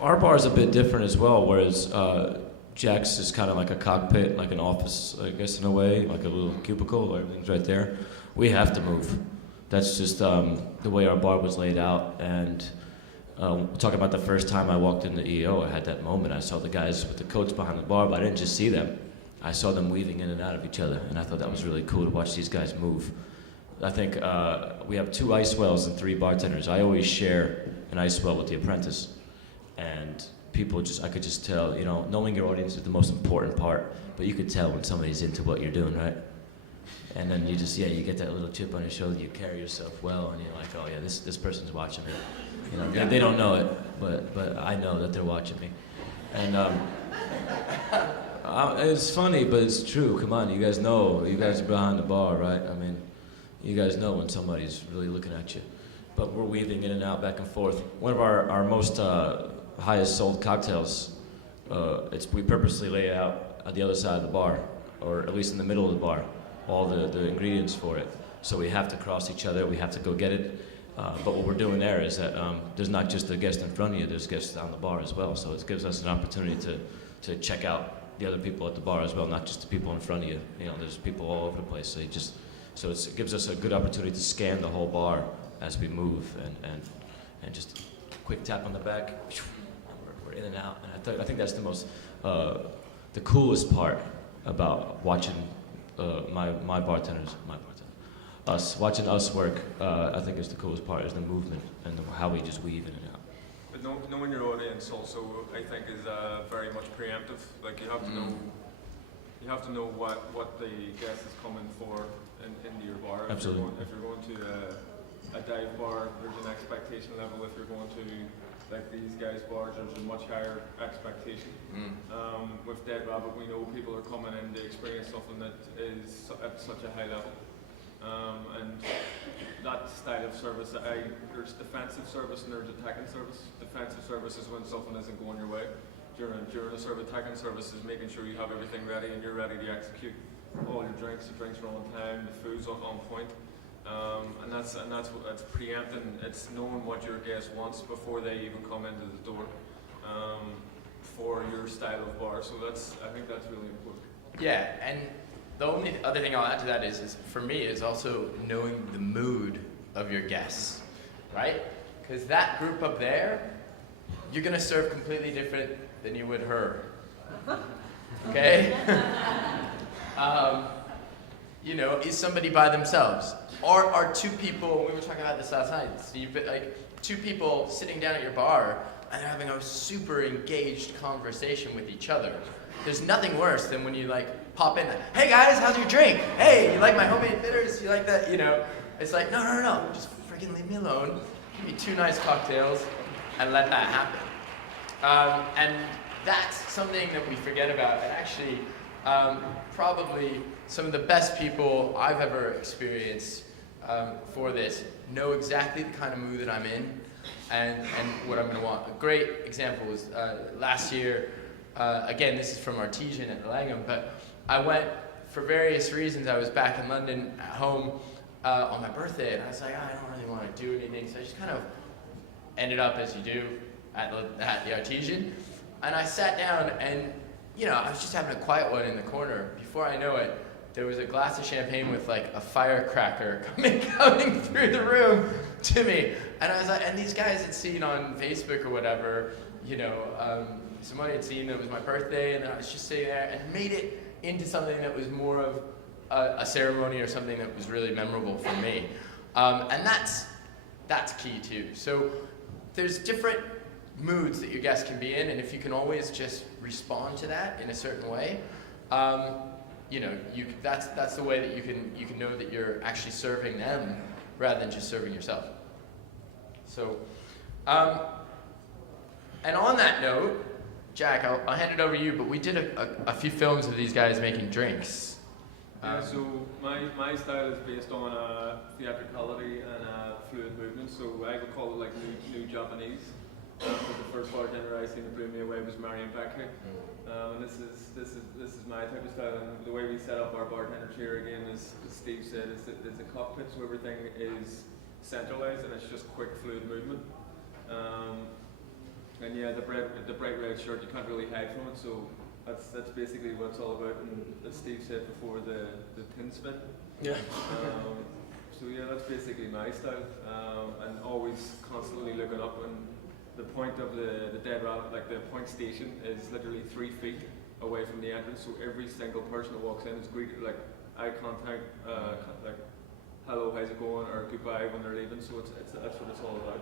our bar is a bit different as well. Whereas Jack's is kind of like a cockpit, like an office, I guess in a way, like a little cubicle. Everything's right there. We have to move. That's just the way our bar was laid out. And talking about the first time I walked in the EO, I had that moment. I saw the guys with the coats behind the bar, but I didn't just see them. I saw them weaving in and out of each other, and I thought that was really cool to watch these guys move. I think we have 2 ice wells and 3 bartenders. I always share an ice well with the apprentice, and I could just tell, knowing your audience is the most important part, but you could tell when somebody's into what you're doing, right? And then you get that little chip on your shoulder, you carry yourself well, and you're like, oh yeah, this person's watching me. They don't know it, but I know that they're watching me. And it's funny, but it's true. Come on, you guys know. You guys are behind the bar, right? I mean, you guys know when somebody's really looking at you. But we're weaving in and out, back and forth. One of our most highest sold cocktails, we purposely lay out at the other side of the bar, or at least in the middle of the bar, all the ingredients for it. So we have to cross each other, we have to go get it. But what we're doing there is that there's not just a guest in front of you, there's guests down the bar as well. So it gives us an opportunity to check out the other people at the bar as well, not just the people in front of you. There's people all over the place. So it gives us a good opportunity to scan the whole bar as we move, and just a quick tap on the back, we're in and out. And I think that's the coolest part about watching my bartenders, watching us work. I think is the coolest part, is the movement and how we just weave in and out. But knowing your audience also, I think, is very much preemptive. Like you have to know what the guest is coming for into your bar. Absolutely. If you're going to a dive bar, there's an expectation level. If you're going to like these guys, bartenders, a much higher expectation. With Dead Rabbit, we know people are coming in to experience something that is at such a high level. And that style of service, there's defensive service and there's attacking service. Defensive service is when something isn't going your way. During a sort of attacking service is making sure you have everything ready and you're ready to execute all your drinks. The drinks are on time, the food's on point. And that's preempting. It's knowing what your guest wants before they even come into the door for your style of bar. So I think that's really important. Yeah, and the only other thing I'll add to that is for me is also knowing the mood of your guests, right? Because that group up there, you're gonna serve completely different than you would her. Okay? You know, is somebody by themselves? Or are two people, we were talking about this last night, Steve, but like two people sitting down at your bar and they're having a super engaged conversation with each other. There's nothing worse than when you like pop in, hey guys, how's your drink? Hey, you like my homemade bitters? You like that? You know, it's like, no, just freaking leave me alone. Give me 2 nice cocktails and let that happen. And that's something that we forget about. And actually, probably some of the best people I've ever experienced for this know exactly the kind of mood that I'm in and what I'm going to want. A great example was last year, again, this is from Artesian at the Langham, but I went, for various reasons, I was back in London at home on my birthday, and I was like, I don't really want to do anything, so I just kind of ended up, as you do, at the Artesian, and I sat down, and you know, I was just having a quiet one in the corner. Before I know it, there was a glass of champagne with like a firecracker coming through the room to me, and I was like, and these guys had seen on Facebook or whatever, you know, Simone had seen that it was my birthday, and I was just sitting there and made it into something that was more of a ceremony or something that was really memorable for me, and that's key too. So there's different moods that your guests can be in, and if you can always just respond to that in a certain way, you know, that's the way that you can know that you're actually serving them rather than just serving yourself. So, and on that note, Jack, I'll hand it over to you, but we did a few films of these guys making drinks. Yeah, so my style is based on theatricality and fluid movement, so I would call it like new Japanese. The first bartender I seen that blew me away was Marion Beckley. And this is my type of style, and the way we set up our bartender chair again, as Steve said, is that there's a cockpit, so everything is centralized and it's just quick fluid movement. And yeah, the bright red shirt, you can't really hide from it, so that's basically what it's all about. And as Steve said before, the tin spin. Yeah. So yeah, that's basically my style, and always constantly looking up. And the point of the Dead Rabbit, like the point station, is literally 3 feet away from the entrance. So every single person that walks in is greeted like eye contact, like hello, how's it going, or goodbye when they're leaving. So that's what it's all about.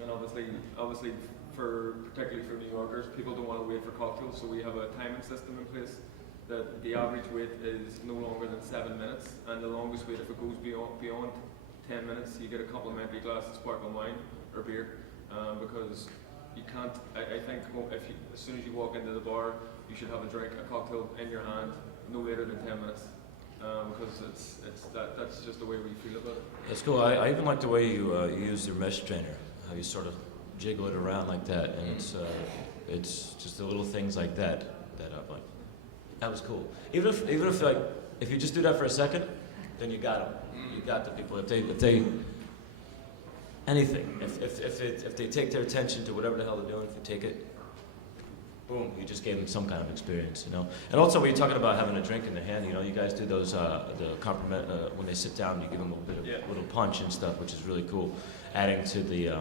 And obviously, particularly for New Yorkers, people don't want to wait for cocktails, so we have a timing system in place that the average wait is no longer than 7 minutes, and the longest wait, if it goes beyond 10 minutes, you get a complimentary glass of sparkling wine or beer, because you can't. I think as soon as you walk into the bar, you should have a cocktail in your hand, no later than 10 minutes. Because that's just the way we feel about it. That's cool. I even like the way you use your mesh strainer. How you sort of jiggle it around like that, and it's just the little things like that I'm like, that was cool. Even if like if you just do that for a second, then you got them. You got the people. If they anything, if they take their attention to whatever the hell they're doing, if you take it, boom, you just gave them some kind of experience, you know. And also, when you're talking about having a drink in the hand, you know, you guys do those the compliment when they sit down, you give them a bit of little punch and stuff, which is really cool. Adding to the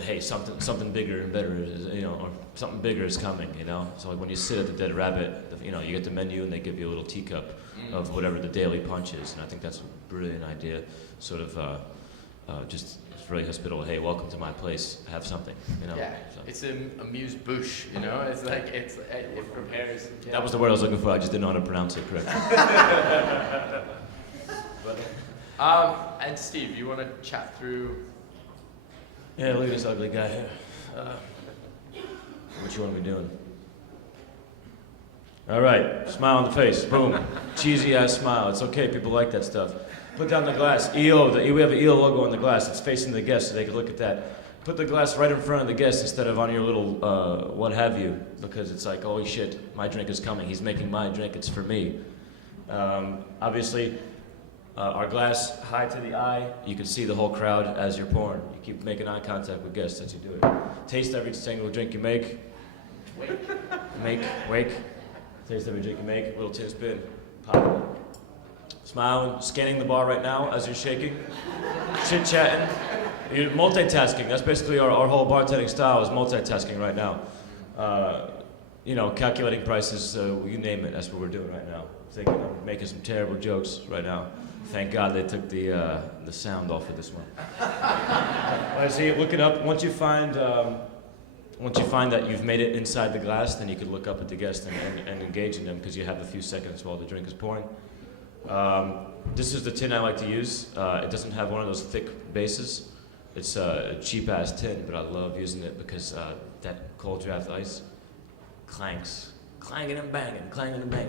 hey, something bigger and better is, you know, or something bigger is coming, you know. So like when you sit at the Dead Rabbit, you know, you get the menu and they give you a little teacup of whatever the daily punch is, and I think that's a brilliant idea. Sort of just it's really hospitable. Hey, welcome to my place. Have something, you know. Yeah, so. It's an amuse-bouche, you know. It's like it prepares. Yeah. That was the word I was looking for. I just didn't know how to pronounce it correctly. And Steve, you want to chat through Yeah, look at this ugly guy here. What you want to be doing? All right, smile on the face, boom. Cheesy ass smile, it's okay, people like that stuff. Put down the glass, EO, we have an EO logo on the glass, it's facing the guest so they can look at that. Put the glass right in front of the guest instead of on your little what have you, because it's like, holy shit, my drink is coming, he's making my drink, it's for me. Obviously, our glass high to the eye, you can see the whole crowd as you're pouring. You keep making eye contact with guests as you do it. Taste every single drink you make. Wake. Taste every drink you make, little tin spin, pop it. Smiling, scanning the bar right now as you're shaking, chit-chatting. You're multitasking, that's basically our whole bartending style is multitasking right now. Calculating prices, you name it, that's what we're doing right now. Thinking of making some terrible jokes right now. Thank God they took the sound off of this one. I see, look it up. Once you find that you've made it inside the glass, then you can look up at the guest and engage in them because you have a few seconds while the drink is pouring. This is the tin I like to use. It doesn't have one of those thick bases. It's a cheap-ass tin, but I love using it because that cold draft ice clanks. Clanging and banging,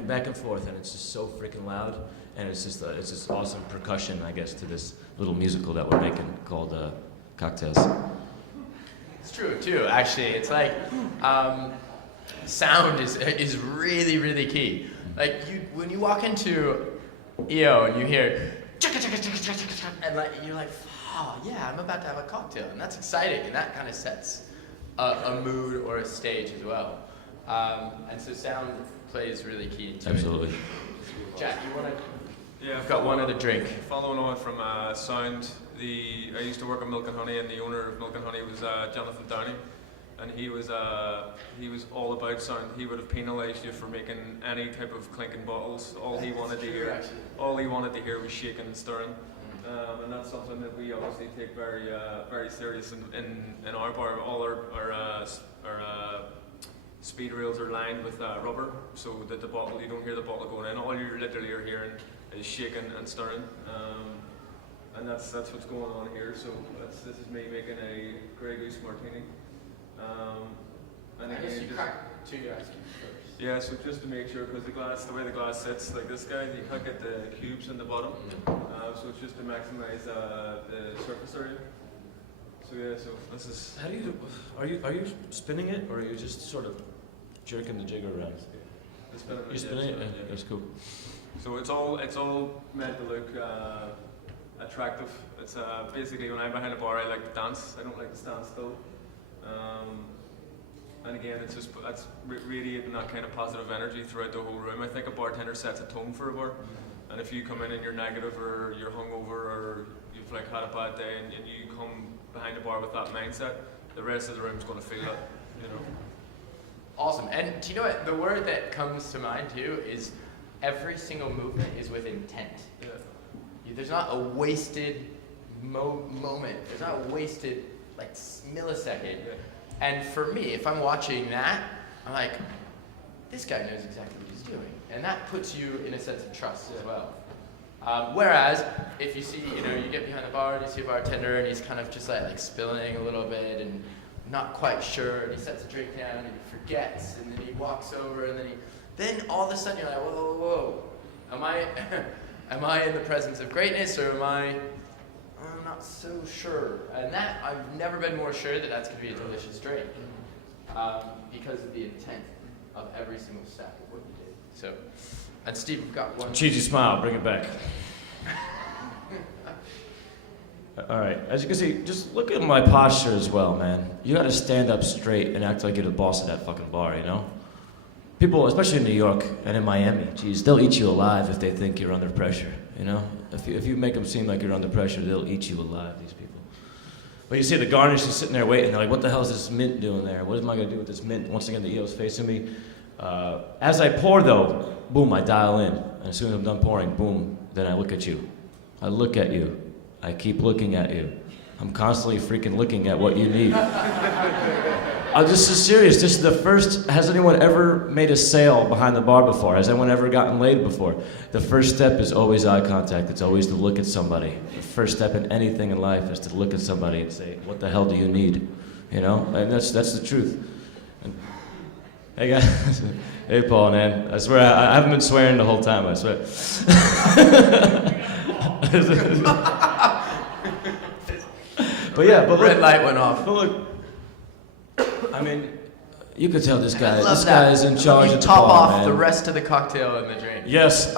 back and forth, and it's just so freaking loud, and it's just awesome percussion, I guess, to this little musical that we're making called Cocktails. It's true too. Actually, it's like sound is really, really key. Like when you walk into EO and you hear and like you're like, oh yeah, I'm about to have a cocktail, and that's exciting, and that kind of sets a mood or a stage as well. And so sound plays really key into Absolutely. it. Jack, you want to? Yeah, I've got one other drink. Following on from sound, I used to work at Milk and Honey, and the owner of Milk and Honey was Jonathan Downey, and he was all about sound. He would have penalised you for making any type of clinking bottles. All he wanted to hear was shaking and stirring, and that's something that we obviously take very very serious in our bar. All our speed rails are lined with rubber, so that you don't hear the bottle going in. All you literally are hearing is shaking and stirring, and that's what's going on here. So this is me making a Grey Goose martini. And I guess again, you crack two ice cubes first. yeah, so just to make sure, because the way the glass sits, like this guy, you can't get the cubes in the bottom, so it's just to maximize the surface area. So yeah, so this is. How do you do? Are you spinning it, or are you just sort of jerking the jigger around? You're spinning it. Yeah, that's cool. So it's all meant to look attractive. It's basically when I'm behind a bar, I like to dance. I don't like to stand still. And again, that's radiating that kind of positive energy throughout the whole room. I think a bartender sets a tone for a bar. And if you come in and you're negative, or you're hungover, or you've like had a bad day, and you come behind the bar with that mindset, the rest of the room's going to feel it. Awesome. And do you know what? The word that comes to mind too is every single movement is with intent. Yeah. There's not a wasted moment. There's not a wasted like millisecond. Yeah. And for me, if I'm watching that, I'm like, this guy knows exactly what he's doing, and that puts you in a sense of trust as well. Whereas if you see, you get behind the bar and you see a bartender and he's kind of just like spilling a little bit and not quite sure, and he sets a drink down and he forgets, and then he walks over, and then all of a sudden you're like, whoa, am I in the presence of greatness, or I'm not so sure. And that, I've never been more sure that that's going to be a delicious drink, because of the intent of every single step of what you did. So, and Steve, we've got one. Cheesy smile, bring it back. All right, as you can see, just look at my posture as well, man. You gotta stand up straight and act like you're the boss of that fucking bar, People, especially in New York and in Miami, geez, they'll eat you alive if they think you're under pressure, If you make them seem like you're under pressure, they'll eat you alive, these people. But you see the garnish is sitting there waiting, they're like, what the hell is this mint doing there? What am I gonna do with this mint? Once again, the EO's facing me. As I pour though, boom, I dial in. And as soon as I'm done pouring, boom, then I look at you. I look at you. I keep looking at you. I'm constantly freaking looking at what you need. I'm just so serious. This is the first. Has anyone ever made a sale behind the bar before? Has anyone ever gotten laid before? The first step is always eye contact. It's always to look at somebody. The first step in anything in life is to look at somebody and say, "What the hell do you need?" You know, and that's the truth. And, hey guys, hey Paul, man. I swear I haven't been swearing the whole time. I swear. But yeah, but Red light went off. But look, I mean, you could tell this I guy. love This that. guy is in charge You of the top bar, off man. the rest of the cocktail in the drink. Yes,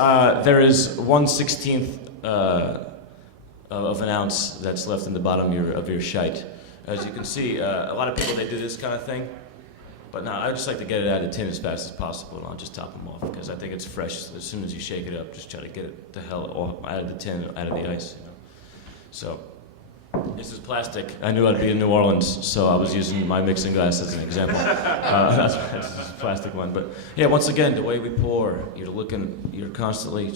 there is 1/16 of an ounce that's left in the bottom of your shite. As you can see, a lot of people, they do this kind of thing. But no, I just like to get it out of the tin as fast as possible, and I'll just top them off because I think it's fresh. As soon as you shake it up, just try to get it the hell out of the tin, out of the ice. You know? So this is plastic. I knew I'd be in New Orleans, so I was using my mixing glass as an example. That's a plastic one. But yeah, once again, the way we pour, you're constantly.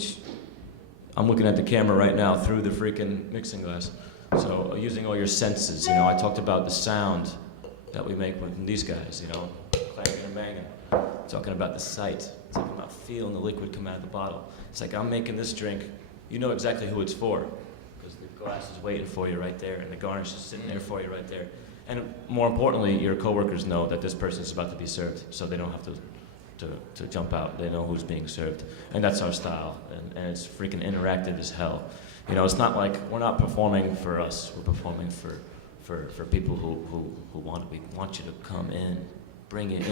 I'm looking at the camera right now through the freaking mixing glass. So using all your senses, you know, I talked about the sound that we make with these guys, you know, clanging and banging. Talking about the sight, talking about feeling the liquid come out of the bottle. It's like I'm making this drink, you know exactly who it's for, because the glass is waiting for you right there, and the garnish is sitting there for you right there. And more importantly, your coworkers know that this person is about to be served, so they don't have to jump out. They know who's being served, and that's our style, and it's freaking interactive as hell. You know, it's not like we're not performing for us. We're performing for people who want you to come in, bring it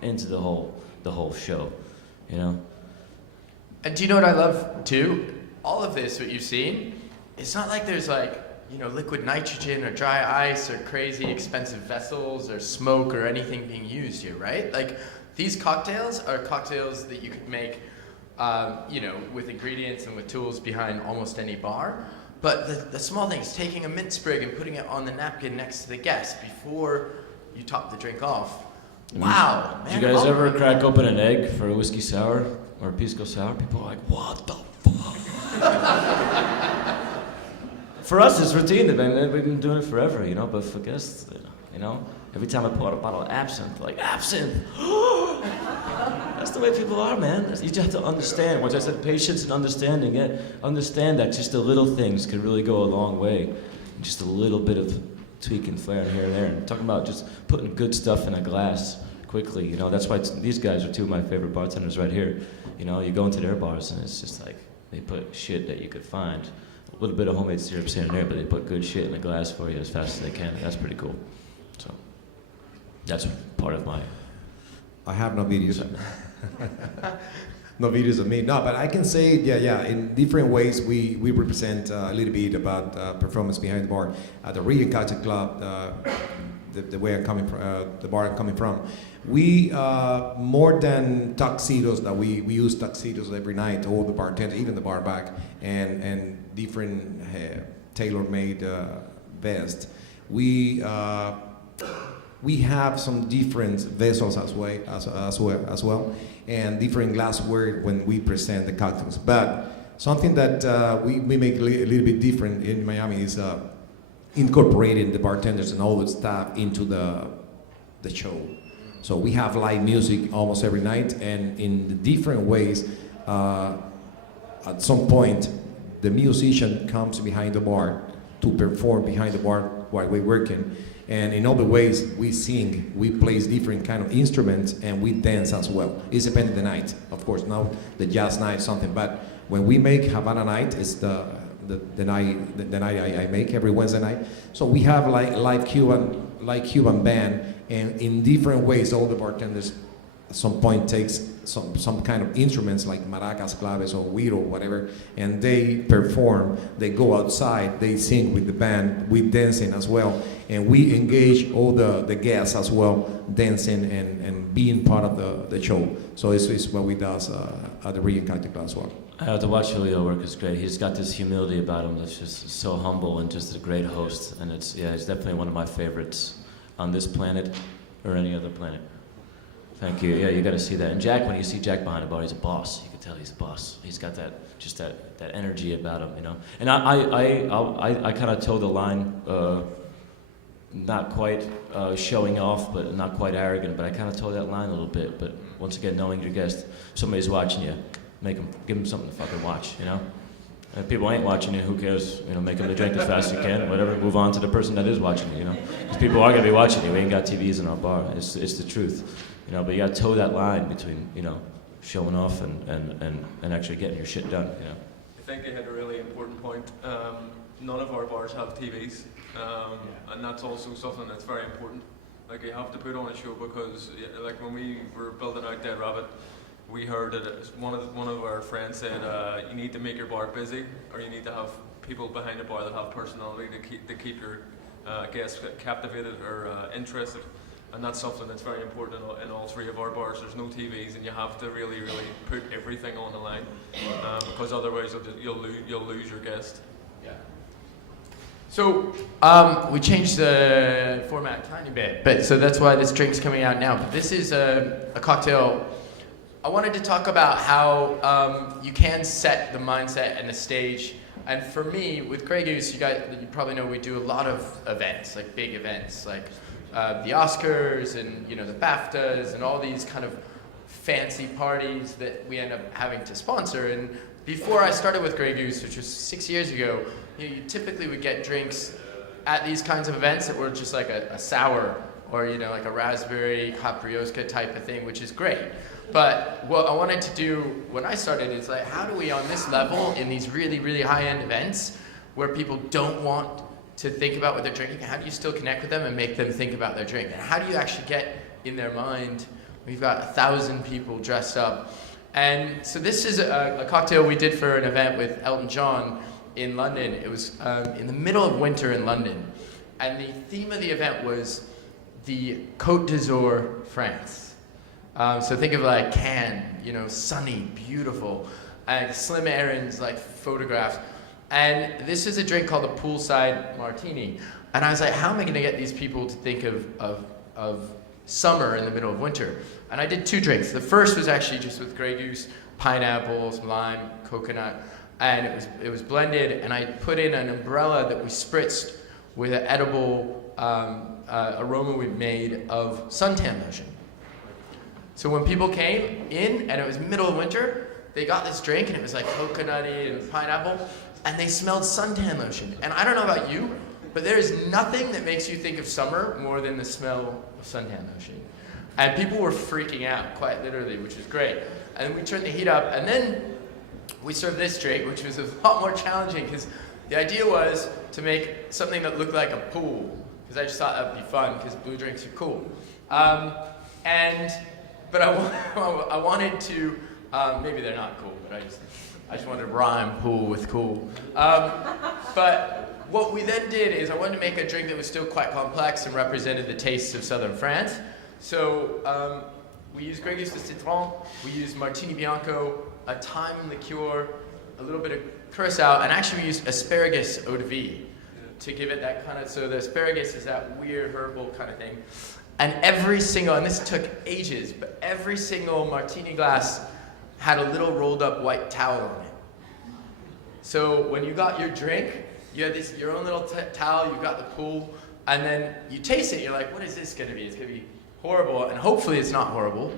into the whole show, you know. And do you know what I love too? All of this, what you've seen, it's not like there's like, you know, liquid nitrogen or dry ice or crazy expensive vessels or smoke or anything being used here, right? Like these cocktails are cocktails that you could make, you know, with ingredients and with tools behind almost any bar. But the small things, taking a mint sprig and putting it on the napkin next to the guest before you top the drink off. Wow, man. Did you guys ever crack open an egg for a whiskey sour or a pisco sour? People are like, what the fuck? For us, it's routine, man. We've been doing it forever, you know. But for guests, you know, every time I pull out a bottle of absinthe, like absinthe. That's the way people are, man. You just have to understand. Once I said patience and understanding, yeah, understand that just the little things can really go a long way. Just a little bit of tweak and flair here and there. And talking about just putting good stuff in a glass quickly, you know. That's why these guys are two of my favorite bartenders right here. You know, you go into their bars and it's just like they put shit that you could find. A little bit of homemade syrups here and there, but they put good shit in a glass for you as fast as they can. That's pretty cool. So that's part of my. I have no videos. No videos of me. No, but I can say, yeah. In different ways, we represent a little bit about performance behind the bar. At the Region Cocktail Club, the way I'm coming from, the bar I'm coming from, we more than tuxedos that we use tuxedos every night. All the bartenders, even the bar back, and different tailor-made vests. We have some different vessels as well, and different glassware when we present the cocktails. But something that we make a little bit different in Miami is incorporating the bartenders and all the staff into the show. So we have live music almost every night, and in different ways. At some point, the musician comes behind the bar to perform behind the bar while we're working. And in other ways, we sing, we play different kind of instruments, and we dance as well. It's depending on the night, of course. Now the jazz night, something. But when we make Havana night, it's the night I make every Wednesday night. So we have like live Cuban band, and in different ways, all the bartenders at some point takes some kind of instruments like maracas, claves, or güiro, whatever, and they perform. They go outside, they sing with the band, we dancing as well, and we engage all the guests as well, dancing and being part of the show. So it's what we do at the Region Cocktail Club as well. I have to watch Julio work. It's great. He's got this humility about him that's just so humble and just a great host. And he's definitely one of my favorites on this planet or any other planet. Thank you. Yeah, you got to see that. And Jack, when you see Jack behind the bar, he's a boss. You can tell he's a boss. He's got that energy about him, you know. And I kind of toe the line, not quite showing off, but not quite arrogant. But I kind of toe that line a little bit. But once again, knowing your guest, somebody's watching you, give them something to fucking watch, you know. And if people ain't watching you, who cares? You know, make them to drink as fast as you can, whatever. Move on to the person that is watching you, you know. Because people are gonna be watching you. We ain't got TVs in our bar. It's the truth, you know. But you gotta toe that line between, you know, showing off and actually getting your shit done, you know. I think you hit a really important point. None of our bars have TVs, and that's also something that's very important. Like, you have to put on a show because, like, when we were building out Dead Rabbit, we heard that one of our friends said you need to make your bar busy, or you need to have people behind the bar that have personality to keep your guests captivated or interested, and that's something that's very important in all three of our bars. There's no TVs, and you have to really put everything on the line because otherwise you'll lose your guest. Yeah. So we changed the format a tiny bit, but so that's why this drink's coming out now. But this is a cocktail. I wanted to talk about how you can set the mindset and the stage. And for me, with Grey Goose, you probably know we do a lot of events, like big events, like the Oscars and, you know, the BAFTAs and all these kind of fancy parties that we end up having to sponsor. And before I started with Grey Goose, which was 6 years ago, you typically would get drinks at these kinds of events that were just like a sour or, you know, like a raspberry caprioska type of thing, which is great. But what I wanted to do when I started is like, how do we on this level in these really, really high-end events where people don't want to think about what they're drinking, how do you still connect with them and make them think about their drink? And how do you actually get in their mind? We've got 1,000 people dressed up. And so this is a cocktail we did for an event with Elton John in London. It was in the middle of winter in London. And the theme of the event was the Côte d'Azur, France. So think of like Cannes, you know, sunny, beautiful, and Slim Aaron's like photographs. And this is a drink called a poolside martini. And I was like, how am I going to get these people to think of summer in the middle of winter? And I did 2 drinks. The first was actually just with Grey Goose, pineapple, some lime, coconut, and it was blended. And I put in an umbrella that we spritzed with an edible aroma we made of suntan lotion. So when people came in and it was middle of winter, they got this drink and it was like coconutty and pineapple, and they smelled suntan lotion. And I don't know about you, but there is nothing that makes you think of summer more than the smell of suntan lotion. And people were freaking out, quite literally, which was great. And then we turned the heat up, and then we served this drink, which was a lot more challenging, because the idea was to make something that looked like a pool, because I just thought that would be fun, because blue drinks are cool. But I wanted to, maybe they're not cool, but I just wanted to rhyme pool with cool. But what we then did is I wanted to make a drink that was still quite complex and represented the tastes of southern France. So we used Grey Goose de Citron, we used Martini Bianco, a thyme liqueur, a little bit of curacao, and actually we used asparagus eau de vie to give it that kind of, so the asparagus is that weird herbal kind of thing. And every single, and this took ages, but every single martini glass had a little rolled up white towel on it. So when you got your drink, you had your own little towel, you got the pool, and then you taste it, you're like, what is this gonna be? It's gonna be horrible, and hopefully it's not horrible.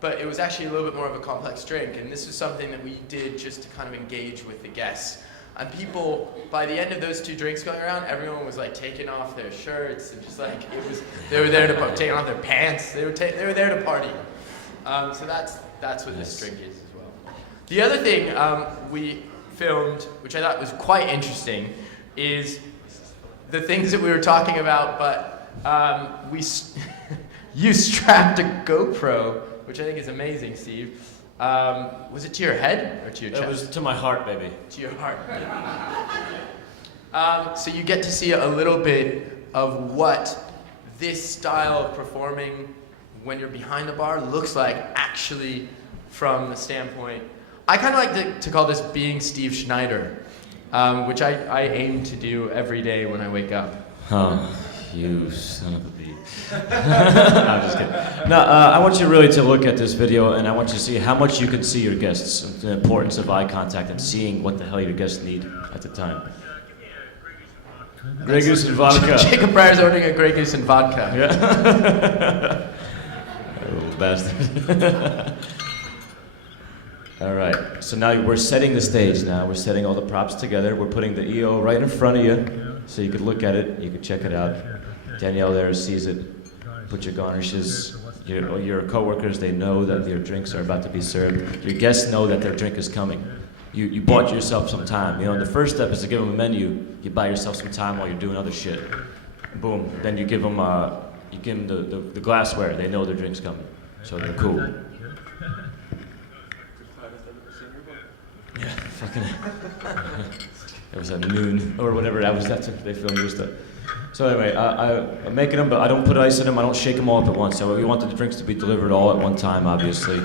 But it was actually a little bit more of a complex drink, and this was something that we did just to kind of engage with the guests. And people, by the end of those 2 drinks going around, everyone was like taking off their shirts and just like, they were there to take off their pants. They were there to party. So that's what this drink is as well. The other thing we filmed, which I thought was quite interesting, is the things that we were talking about, but you strapped a GoPro, which I think is amazing, Steve. Was it to your head or to your chest? It was to my heart, baby. To your heart. So you get to see a little bit of what this style of performing when you're behind the bar looks like actually from the standpoint. I kind of like to call this being Steve Schneider, which I aim to do every day when I wake up. You son of a bee. I'm just kidding. No, I want you really to look at this video, and I want you to see how much you can see your guests, the importance of eye contact and seeing what the hell your guests need at the time. Grey Goose and vodka. Jacob Breyer's ordering a Grey Goose and vodka. Yeah. Little bastard. All right, so now we're setting the stage now. We're setting all the props together. We're putting the EO right in front of you, so you could look at it, you could check it out. Danielle there sees it. Put your garnishes. Your coworkers, they know that your drinks are about to be served. Your guests know that their drink is coming. You bought yourself some time. You know, the first step is to give them a menu. You buy yourself some time while you're doing other shit. Boom. Then you give them the glassware. They know their drink's coming, so they're cool. Yeah, fucking. It was at noon or whatever. That's when they filmed your stuff. So anyway, I'm making them, but I don't put ice in them. I don't shake them all up at once. So we want the drinks to be delivered all at one time, obviously.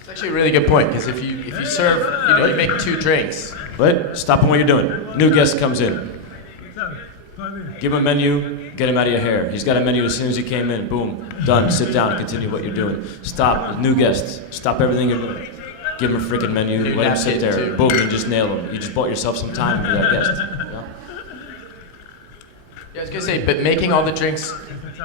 It's actually a really good point, because if you serve, you make 2 drinks. But stop on what you're doing. New guest comes in. Give him a menu. Get him out of your hair. He's got a menu as soon as he came in. Boom, done. Sit down. Continue what you're doing. Stop. New guest. Stop everything you're doing. Give him a freaking menu. New let him sit there. too. Boom, and just nail him. You just bought yourself some time for that guest. You know? Yeah, I was gonna say, but making all the drinks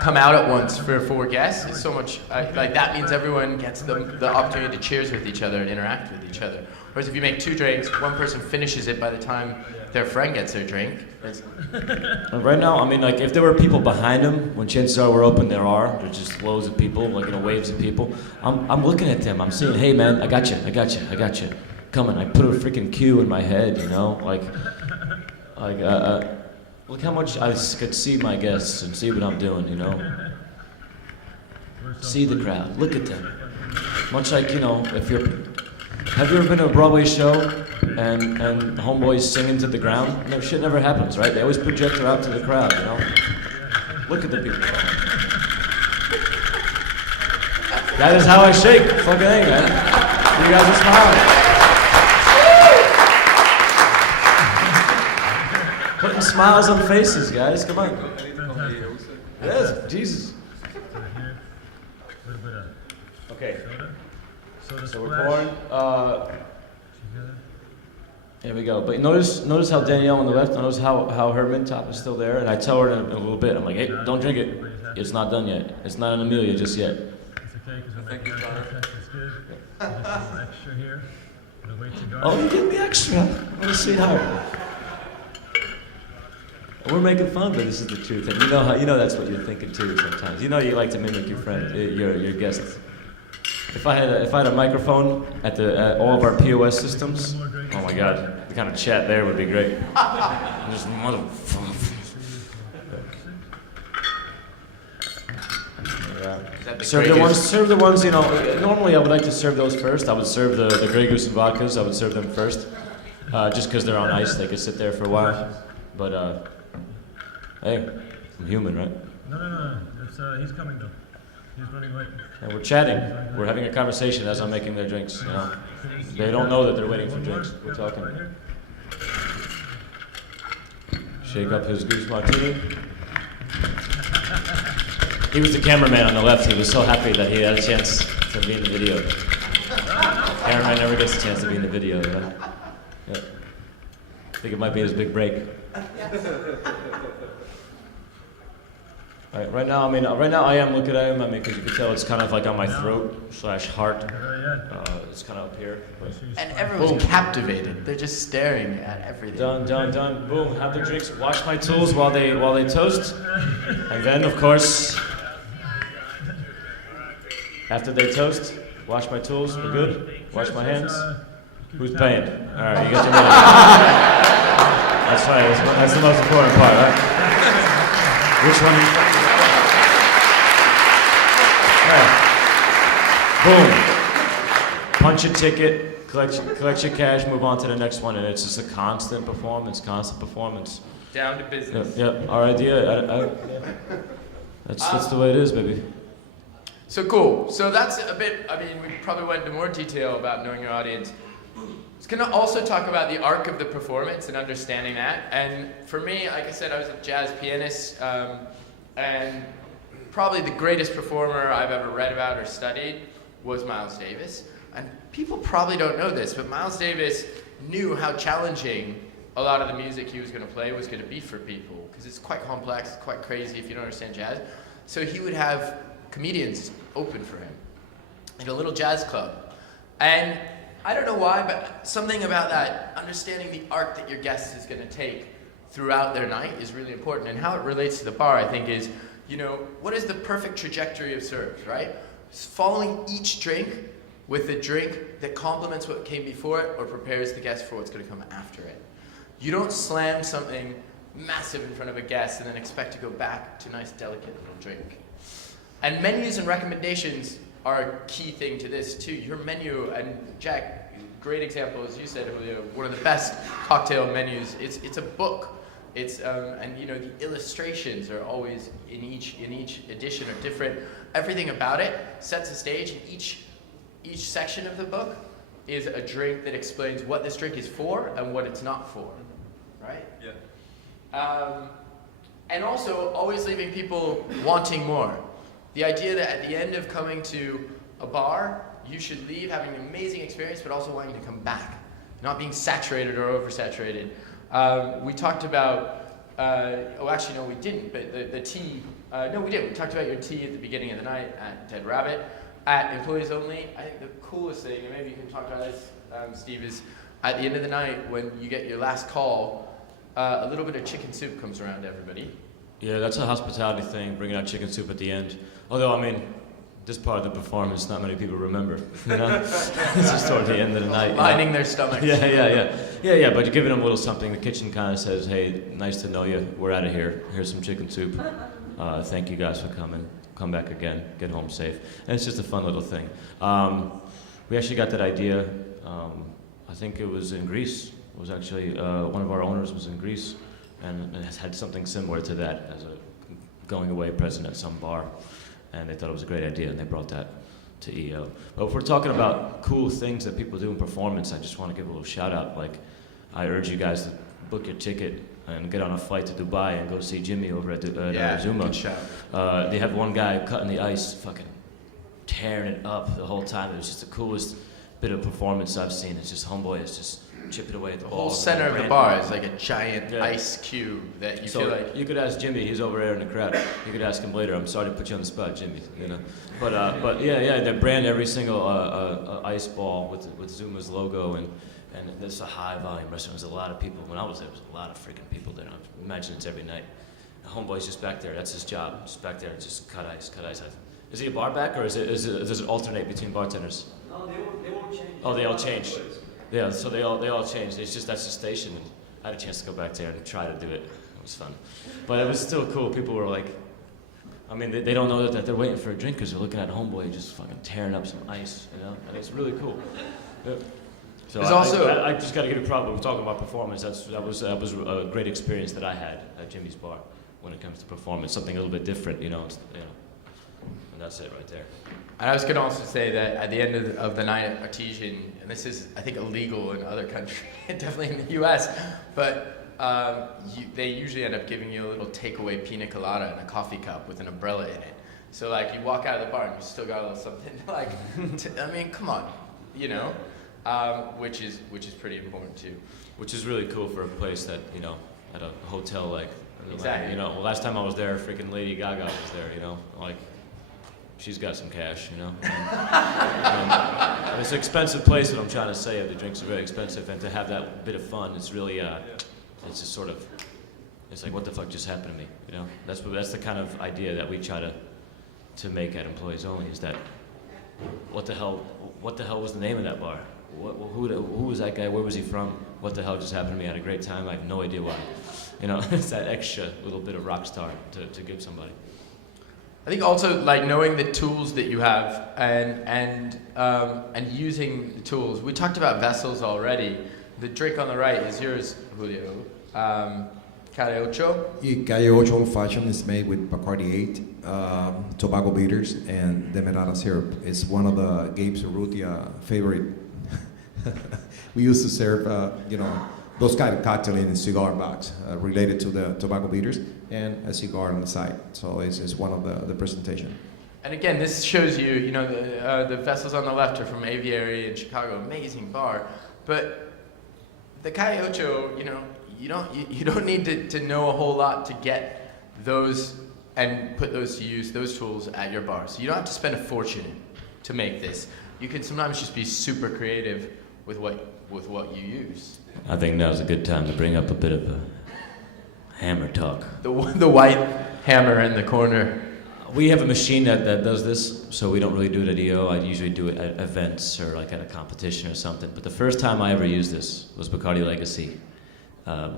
come out at once for 4 guests is so much, like that means everyone gets the opportunity to cheers with each other and interact with each other. Whereas if you make 2 drinks, one person finishes it by the time their friend gets their drink. Right now, I mean, like, if there were people behind them, when chances are we're open, there's just loads of people, like, waves of people. I'm looking at them, I'm saying, hey man, I got you. Coming, I put a freaking cue in my head, you know? Look how much I could see my guests and see what I'm doing, you know? See the crowd, look at them. Much like, you know, have you ever been to a Broadway show and the homeboys singing to the ground? No, shit never happens, right? They always projector out to the crowd, you know? Look at the people. That is how I shake. Fucking A, man. You guys are smiling. Putting smiles on faces, guys. Come on. Yes, Jesus. Okay. So we're pouring. Here we go. But notice how Danielle on the left. Notice how her mint top is still there. And I tell her in a little bit. I'm like, hey, don't drink it. It's not done yet. It's not an Amelia just yet. Thank you, Connor. Oh, you give me extra. What a sweetheart. We're making fun, but this is the truth. And you know that's what you're thinking too sometimes. You know you like to mimic your friend, your guests. If I had a microphone at all of our POS systems, oh my God, the kind of chat there would be great. Just motherfucker. Serve the ones, you know, normally I would like to serve those first. I would serve the Grey Goose and vodkas, I would serve them first. Just because they're on ice, they could sit there for a while. But, hey, I'm human, right? No. He's coming though. He's running late. And we're chatting. We're having a conversation as I'm making their drinks, you know. They don't know that they're waiting for drinks. We're talking. Shake up his goose martini. He was the cameraman on the left. He was so happy that he had a chance to be in the video. Cameraman never gets a chance to be in the video, right? Yeah. I think it might be his big break. All right, right now I am looking at him. I mean, because you can tell it's kind of like on my throat / heart. It's kind of up here. But And everyone's captivated. They're just staring at everything. done. Boom. Have their drinks. Wash my tools while they toast, and then of course, after they toast, wash my tools. We're good. Wash my hands. Who's paying? All right, you get your money. That's right. That's the most important part, right? Which one? Boom. Punch a ticket, collect your cash, move on to the next one, and it's just a constant performance. Down to business. Yeah. Our idea, that's the way it is, baby. So cool. So that's a bit, I mean, we probably went into more detail about knowing your audience. I was going to also talk about the arc of the performance and understanding that. And for me, like I said, I was a jazz pianist. And probably the greatest performer I've ever read about or studied was Miles Davis. And people probably don't know this, but Miles Davis knew how challenging a lot of the music he was going to play was going to be for people, because it's quite complex, it's quite crazy if you don't understand jazz. So he would have comedians open for him in a little jazz club. And I don't know why, but something about that, understanding the arc that your guest is going to take throughout their night is really important. And how it relates to the bar, I think, is, you know, what is the perfect trajectory of serves, right? Following each drink with a drink that complements what came before it or prepares the guest for what's going to come after it. You don't slam something massive in front of a guest and then expect to go back to a nice, delicate little drink. And menus and recommendations are a key thing to this too. Your menu, and Jack, great example, as you said, Julio, one of the best cocktail menus. It's a book. It's and you know, the illustrations are always in each edition are different. Everything about it sets a stage, and each section of the book is a drink that explains what this drink is for and what it's not for, right? Yeah. And also always leaving people wanting more. The idea that at the end of coming to a bar, you should leave having an amazing experience, but also wanting to come back, not being saturated or oversaturated. We talked about, oh actually no we didn't, but the tea, no we did. We talked about your tea at the beginning of the night at Dead Rabbit. At Employees Only, I think the coolest thing, and maybe you can talk about this, Steve, is at the end of the night when you get your last call, a little bit of chicken soup comes around to everybody. Yeah, that's a hospitality thing, bringing out chicken soup at the end. Although, I mean, this part of the performance, not many people remember, you know? It's just toward the end of the night. Lining their stomachs. Yeah, but you're giving them a little something. The kitchen kind of says, hey, nice to know you. We're out of here. Here's some chicken soup. Thank you guys for coming. Come back again. Get home safe. And it's just a fun little thing. We actually got that idea, I think it was in Greece. It was actually, one of our owners was in Greece and has had something similar to that as a going away present at some bar. And they thought it was a great idea, and they brought that to EO. But if we're talking about cool things that people do in performance, I just want to give a little shout out. Like, I urge you guys to book your ticket and get on a flight to Dubai and go see Jimmy over at Zuma. Good shout. They have one guy cutting the ice, fucking tearing it up the whole time. It was just the coolest bit of performance I've seen. It's just homeboy is just chipping away at the The ball. whole center of the bar is like a giant ice cube that you feel like... You could ask Jimmy, he's over there in the crowd. You could ask him later. I'm sorry to put you on the spot, Jimmy. You know, but yeah, they brand every single ice ball with Zuma's logo, and there's a high volume restaurant. There's a lot of people. When I was there was a lot of freaking people there. I imagine it's every night. The homeboy's just back there. That's his job. Just back there, just cut ice. Is he a bar back, or does it alternate between bartenders? No, they won't change. Oh, they all change. Yeah, so they all changed. It's just that's the station, and I had a chance to go back there and try to do it. It was fun, but it was still cool. People were like, I mean, they don't know that they're waiting for a drink because they're looking at homeboy just fucking tearing up some ice, you know, and it's really cool. Yeah. So I just got to give you a problem. We're talking about performance. That was a great experience that I had at Jimmy's bar when it comes to performance. Something a little bit different, you know. And that's it right there. And I was going to also say that at the end of the night at Artesian, and this is, I think, illegal in other countries, definitely in the US, but they usually end up giving you a little takeaway pina colada in a coffee cup with an umbrella in it. So, like, you walk out of the bar and you still got a little something, like, I mean, come on, you know? Which is pretty important, too. Which is really cool for a place that, you know, at a hotel, like, exactly. You know, last time I was there, freaking Lady Gaga was there, you know, like, she's got some cash, you know. And it's an expensive place, what I'm trying to say. The drinks are very expensive, and to have that bit of fun, it's really, it's just sort of, it's like, what the fuck just happened to me, you know? That's the kind of idea that we try to make at Employees Only, is that, what the hell was the name of that bar? Who was that guy? Where was he from? What the hell just happened to me? I had a great time. I have no idea why. You know, it's that extra little bit of rock star to give somebody. I think also, like, knowing the tools that you have and using the tools. We talked about vessels already. The drink on the right is yours, Julio. Calle Ocho. Calle Ocho Old Fashioned is made with Bacardi 8, Tobago bitters, and Demerara syrup. It's one of the Gabe Cerrutia favorite. We used to serve, you know, those kind of cocktail in a cigar box related to the tobacco beaters and a cigar on the side. So it's one of the presentation. And again, this shows you, you know, the vessels on the left are from Aviary in Chicago, amazing bar. But the Calle Ocho, you know, you don't need to know a whole lot to get those and put those to use, those tools at your bar. So you don't have to spend a fortune to make this. You can sometimes just be super creative with what you use. I think now's a good time to bring up a bit of a hammer talk. The white hammer in the corner. We have a machine that does this, so we don't really do it at EO. I usually do it at events or like at a competition or something. But the first time I ever used this was Bacardi Legacy,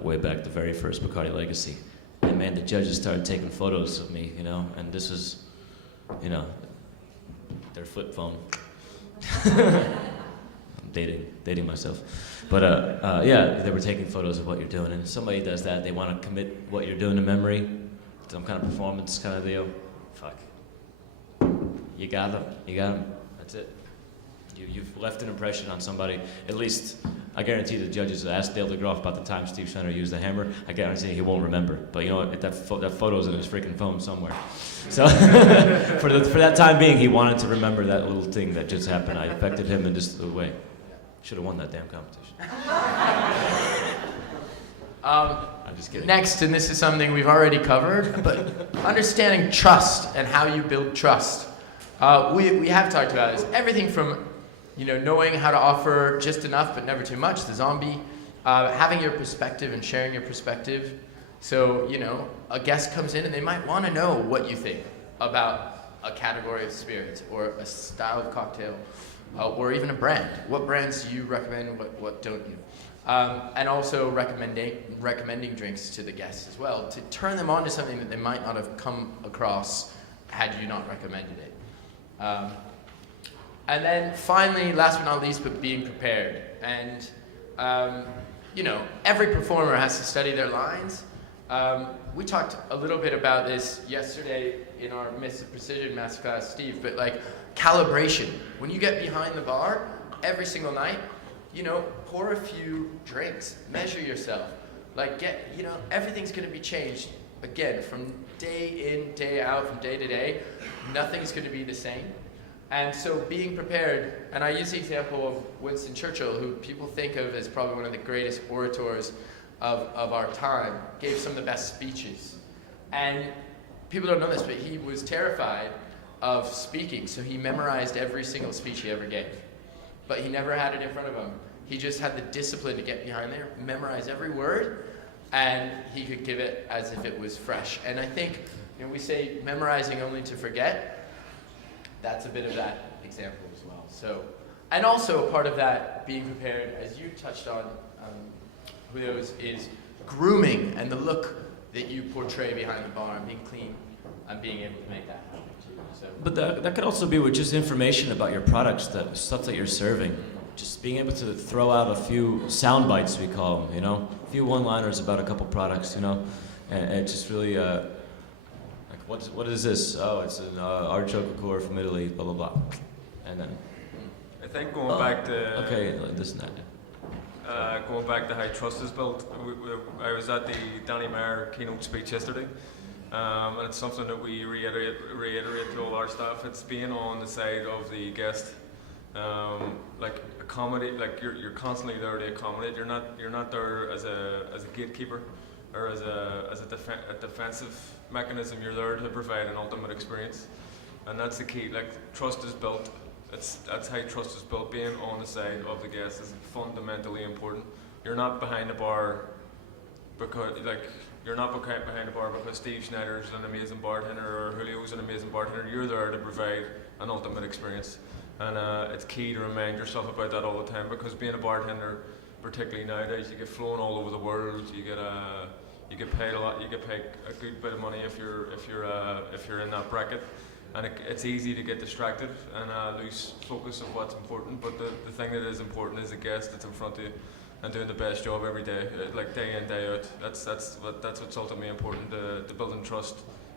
way back, the very first Bacardi Legacy. And man, the judges started taking photos of me, you know, and this is, you know, their flip phone. I'm dating myself. But yeah, they were taking photos of what you're doing, and if somebody does that, they want to commit what you're doing to memory, some kind of performance kind of deal. Fuck. You got them. That's it. You've left an impression on somebody. At least, I guarantee the judges will ask Dale DeGroff about the time Steve Schneider used the hammer. I guarantee he won't remember. But you know what? That photo's in his freaking phone somewhere. So for that time being, he wanted to remember that little thing that just happened. I affected him in just a way. Should have won that damn competition. I'm just kidding. Next, and this is something we've already covered, but understanding trust and how you build trust. We have talked about this. Everything from, you know, knowing how to offer just enough but never too much, the zombie, having your perspective and sharing your perspective. So, you know, a guest comes in and they might want to know what you think about a category of spirits or a style of cocktail or even a brand. What brands do you recommend, what don't you? And also recommending drinks to the guests as well to turn them on to something that they might not have come across had you not recommended it. And then finally, last but not least, but being prepared. And, you know, every performer has to study their lines. We talked a little bit about this yesterday in our Myths of Precision masterclass, Steve, but like calibration. When you get behind the bar every single night, you know, pour a few drinks, measure yourself. Like you know, everything's gonna be changed. Again, from day in, day out, from day to day, nothing's gonna be the same. And so being prepared, and I use the example of Winston Churchill, who people think of as probably one of the greatest orators of our time, gave some of the best speeches. And people don't know this, but he was terrified of speaking, so he memorized every single speech he ever gave. But he never had it in front of him. He just had the discipline to get behind there, memorize every word, and he could give it as if it was fresh. And I think, you know, we say memorizing only to forget. That's a bit of that example as well. So, and also part of that being prepared, as you touched on, Julio, is grooming and the look that you portray behind the bar and being clean and being able to make that happen too. So. But that could also be with just information about your products, the stuff that you're serving. Just being able to throw out a few sound bites, we call them, you know, a few one-liners about a couple products, you know, and it just really, like, what is this? Oh, it's an artichoke liqueur from Italy, blah, blah, blah. And then... I think going back to... Okay, this and that. Going back to how trust is built, I was at the Danny Meyer keynote speech yesterday, and it's something that we reiterate to all our staff. It's being on the side of the guest, like accommodate. Like you're constantly there to accommodate. You're not there as a gatekeeper or as a defensive mechanism. You're there to provide an ultimate experience, and that's the key. Like trust is built. That's how trust is built. Being on the side of the guest is fundamentally important. You're not behind the bar because Steve Schneider is an amazing bartender or Julio is an amazing bartender. You're there to provide an ultimate experience, and it's key to remind yourself about that all the time. Because being a bartender, particularly nowadays, you get flown all over the world. You get paid a lot. You get paid a good bit of money if you're in that bracket. And it's easy to get distracted and lose focus of what's important. But the thing that is important is the guest that's in front of you and doing the best job every day, like day in, day out. That's what's ultimately important to building trust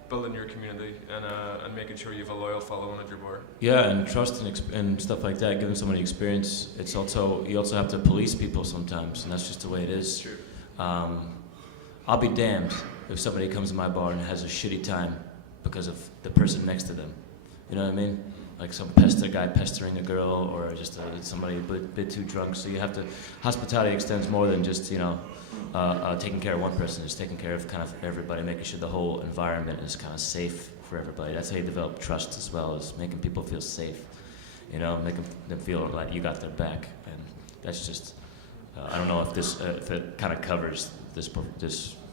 building your community and making sure you have a loyal following at your bar. Yeah, and trust and stuff like that, giving somebody experience. It's also, you also have to police people sometimes, and that's just the way it is. True. I'll be damned if somebody comes to my bar and has a shitty time because of the person next to them. You know what I mean? Like some guy pestering a girl, or just somebody a bit too drunk. So you have to, hospitality extends more than just, you know, taking care of one person. It's taking care of kind of everybody, making sure the whole environment is kind of safe for everybody. That's how you develop trust as well, is making people feel safe. You know, making them feel like you got their back. And that's just, I don't know if it kind of covers this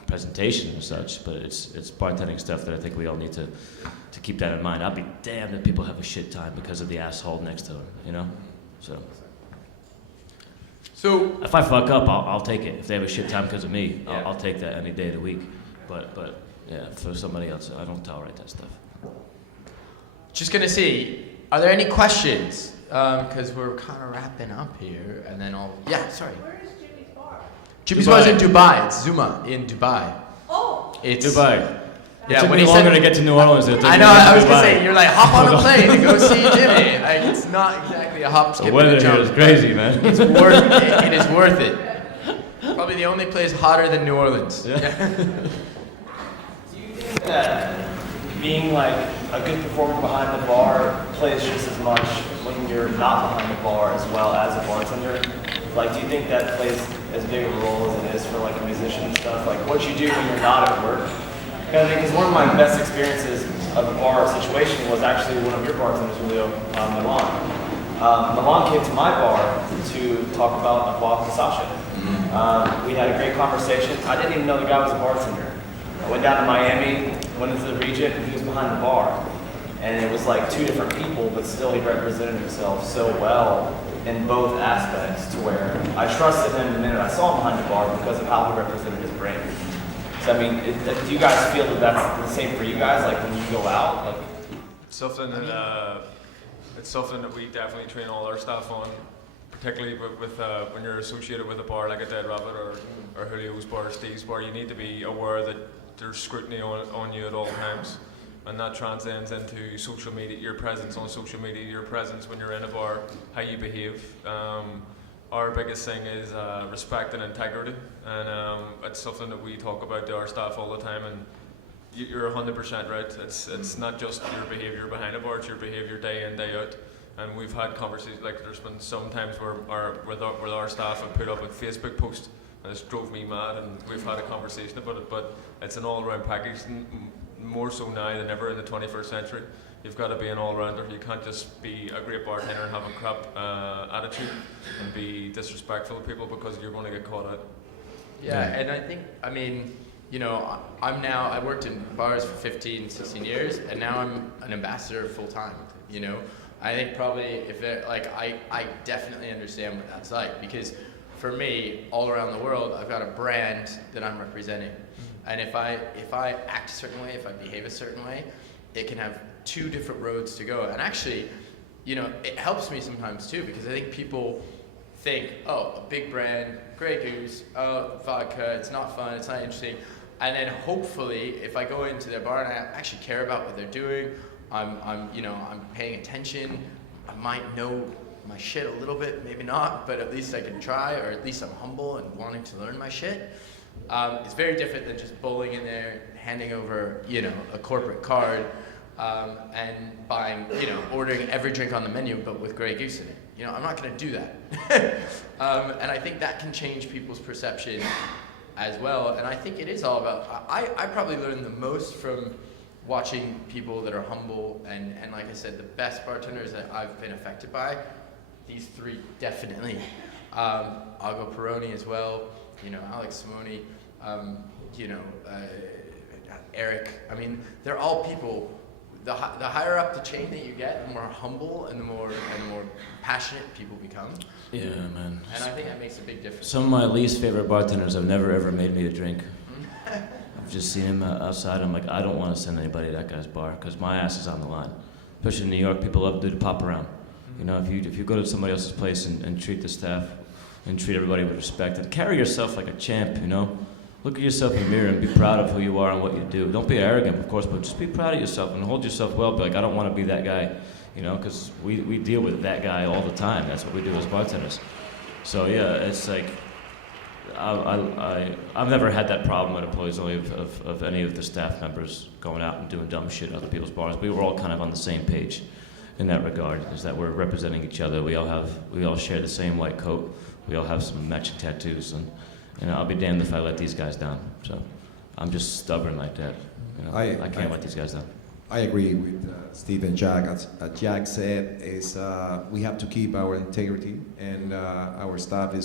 presentation and such, but it's bartending stuff that I think we all need to keep that in mind. I'll be damned if people have a shit time because of the asshole next to them, you know? So if I fuck up, I'll take it. If they have a shit time because of me, Yeah. I'll take that any day of the week. But yeah, for somebody else, I don't tolerate that stuff. Just gonna see, are there any questions? Because we're kind of wrapping up here, and then sorry. Where is Jimmy's bar? Jimmy's Bar's in Dubai. It's Zuma in Dubai. Oh! It's Dubai. Yeah, it took when me he longer said, to get to New Orleans. I know, I was gonna say, you're like, hop on a plane and go see Jimmy. Like, it's not exactly a hop, skip, The and weather a jump. here is crazy, man. It's worth it. It is worth it. Probably the only place hotter than New Orleans. Yeah. Do you think that being like a good performer behind the bar plays just as much when you're not behind the bar as well as a bartender? Like, do you think that plays as big a role as it is for like a musician and stuff? Like, what you do when you're not at work? Because one of my best experiences of a bar situation was actually one of your bartenders, Julio, Milan. Milan came to my bar to talk about a vodka sachet. We had a great conversation. I didn't even know the guy was a bartender. I went down to Miami, went into the region, and he was behind the bar. And it was like two different people, but still he represented himself so well in both aspects to where I trusted him the minute I saw him behind the bar because of how he represented his brand. So I mean, do you guys feel that that's the same for you guys? Like when you go out, like It's something that we definitely train all our staff on, particularly with when you're associated with a bar like a Dead Rabbit or Julio's bar, Steve's bar. You need to be aware that there's scrutiny on you at all times, and that transcends into social media, your presence on social media, your presence when you're in a bar, how you behave. Our biggest thing is respect and integrity, and it's something that we talk about to our staff all the time. And you're 100% right. It's not just your behaviour behind a bar; it's your behaviour day in, day out. And we've had conversations, like there's been some times where our staff have put up a Facebook post, and it's drove me mad. And we've had a conversation about it, but it's an all-round package, more so now than ever in the 21st century. You've got to be an all-rounder. You can't just be a great bartender and have a crap attitude and be disrespectful to people because you're going to get caught out. Yeah, and I think, I mean, you know, I worked in bars for 15, 16 years, and now I'm an ambassador full-time, you know. I think probably if they're, like, I definitely understand what that's like, because for me, all around the world, I've got a brand that I'm representing. And if I act a certain way, if I behave a certain way, it can have two different roads to go. And actually, you know, it helps me sometimes too, because I think people think, oh, a big brand, Grey Goose, oh, vodka, it's not fun, it's not interesting. And then hopefully, if I go into their bar and I actually care about what they're doing, I'm paying attention, I might know my shit a little bit, maybe not, but at least I can try, or at least I'm humble and wanting to learn my shit. It's very different than just bowling in there, handing over, you know, a corporate card, and buying, you know, ordering every drink on the menu, but with Grey Goose in it. You know, I'm not going to do that. And I think that can change people's perception as well. And I think it is all about, I probably learned the most from watching people that are humble, and like I said, the best bartenders that I've been affected by, these three definitely. Algo Peroni as well, you know, Alex, Simone, Eric. I mean, they're all people. The higher up the chain that you get, the more humble and the more passionate people become. Yeah, man. And I think that makes a big difference. Some of my least favorite bartenders have never ever made me a drink. I've just seen him outside. I'm like, I don't want to send anybody to that guy's bar because my ass is on the line. Especially in New York, people love to do the pop around. You know, if you go to somebody else's place and treat the staff and treat everybody with respect and carry yourself like a champ, you know. look at yourself in the mirror and be proud of who you are and what you do. Don't be arrogant, of course, but just be proud of yourself and hold yourself well. Be like, I don't want to be that guy, you know, because we deal with that guy all the time. That's what we do as bartenders. So yeah, it's like, I've never had that problem at Employees Only of any of the staff members going out and doing dumb shit at other people's bars. We were all kind of on the same page in that regard, is that we're representing each other. We all share the same white coat. We all have some matching tattoos, and I'll be damned if I let these guys down. So I'm just stubborn like that. You know, I can't let these guys down. I agree with Steve and Jack. As Jack said, is we have to keep our integrity, and our staff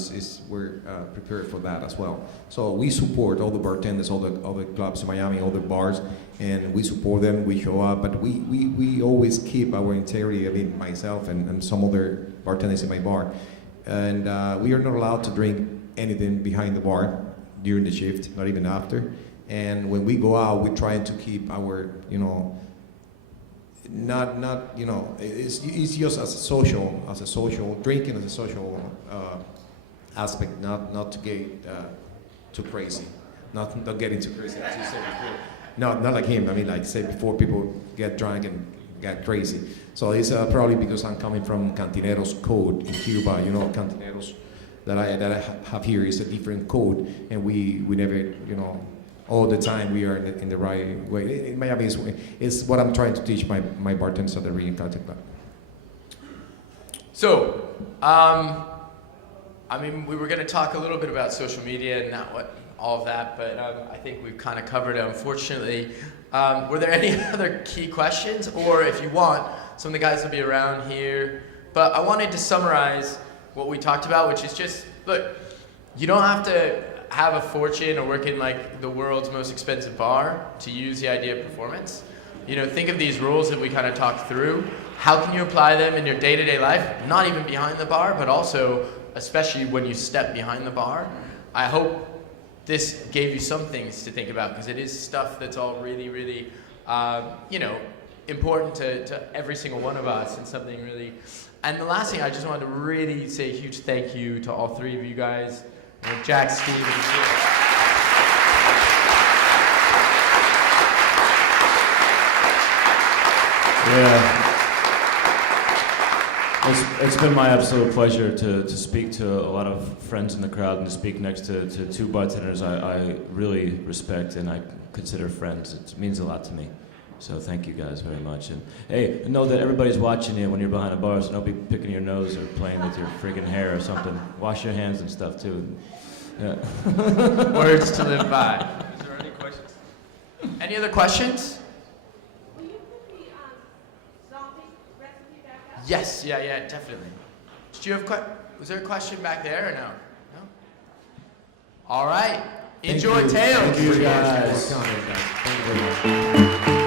we're prepared for that as well. So we support all the bartenders, all the clubs in Miami, all the bars, and we support them. We show up, but we always keep our integrity. I mean, myself and some other bartenders in my bar, and we are not allowed to drink anything behind the bar during the shift, not even after. And when we go out, we're trying to keep our, you know, not you know, it's just as a social drinking as a social aspect, not to get too crazy, not getting too crazy as you said before. Not like him. I mean, like say before people get drunk and get crazy. So it's probably because I'm coming from Cantinero's code in Cuba. You know, Cantinero's that I have here is a different code, and we never, you know, all the time we are in the right way. In Miami is what I'm trying to teach my bartenders at the Theatricality Club. So, I mean, we were going to talk a little bit about social media and all of that, but I think we've kind of covered it, unfortunately. Were there any other key questions? Or if you want, some of the guys will be around here. But I wanted to summarize what we talked about, which is just, look, you don't have to have a fortune or work in like the world's most expensive bar to use the idea of performance. You know, think of these rules that we kind of talked through. How can you apply them in your day-to-day life? Not even behind the bar, but also, especially when you step behind the bar. I hope this gave you some things to think about, because it is stuff that's all really, really, you know, important to every single one of us, and something really. And the last thing, I just wanted to really say a huge thank you to all three of you guys. Jack, Steve, and Yeah. It's been my absolute pleasure to speak to a lot of friends in the crowd and to speak next to two bartenders I really respect and I consider friends. It means a lot to me. So thank you guys very much. And hey, know that everybody's watching you when you're behind the bar, so don't be picking your nose or playing with your freaking hair or something. Wash your hands and stuff too. Yeah. Words to live by. Is there any questions? Any other questions? Will you put the zombie recipe back up? Yes, yeah, definitely. Did you have was there a question back there or no? No? All right. Enjoy Tales. Thank you guys. Thank you very much.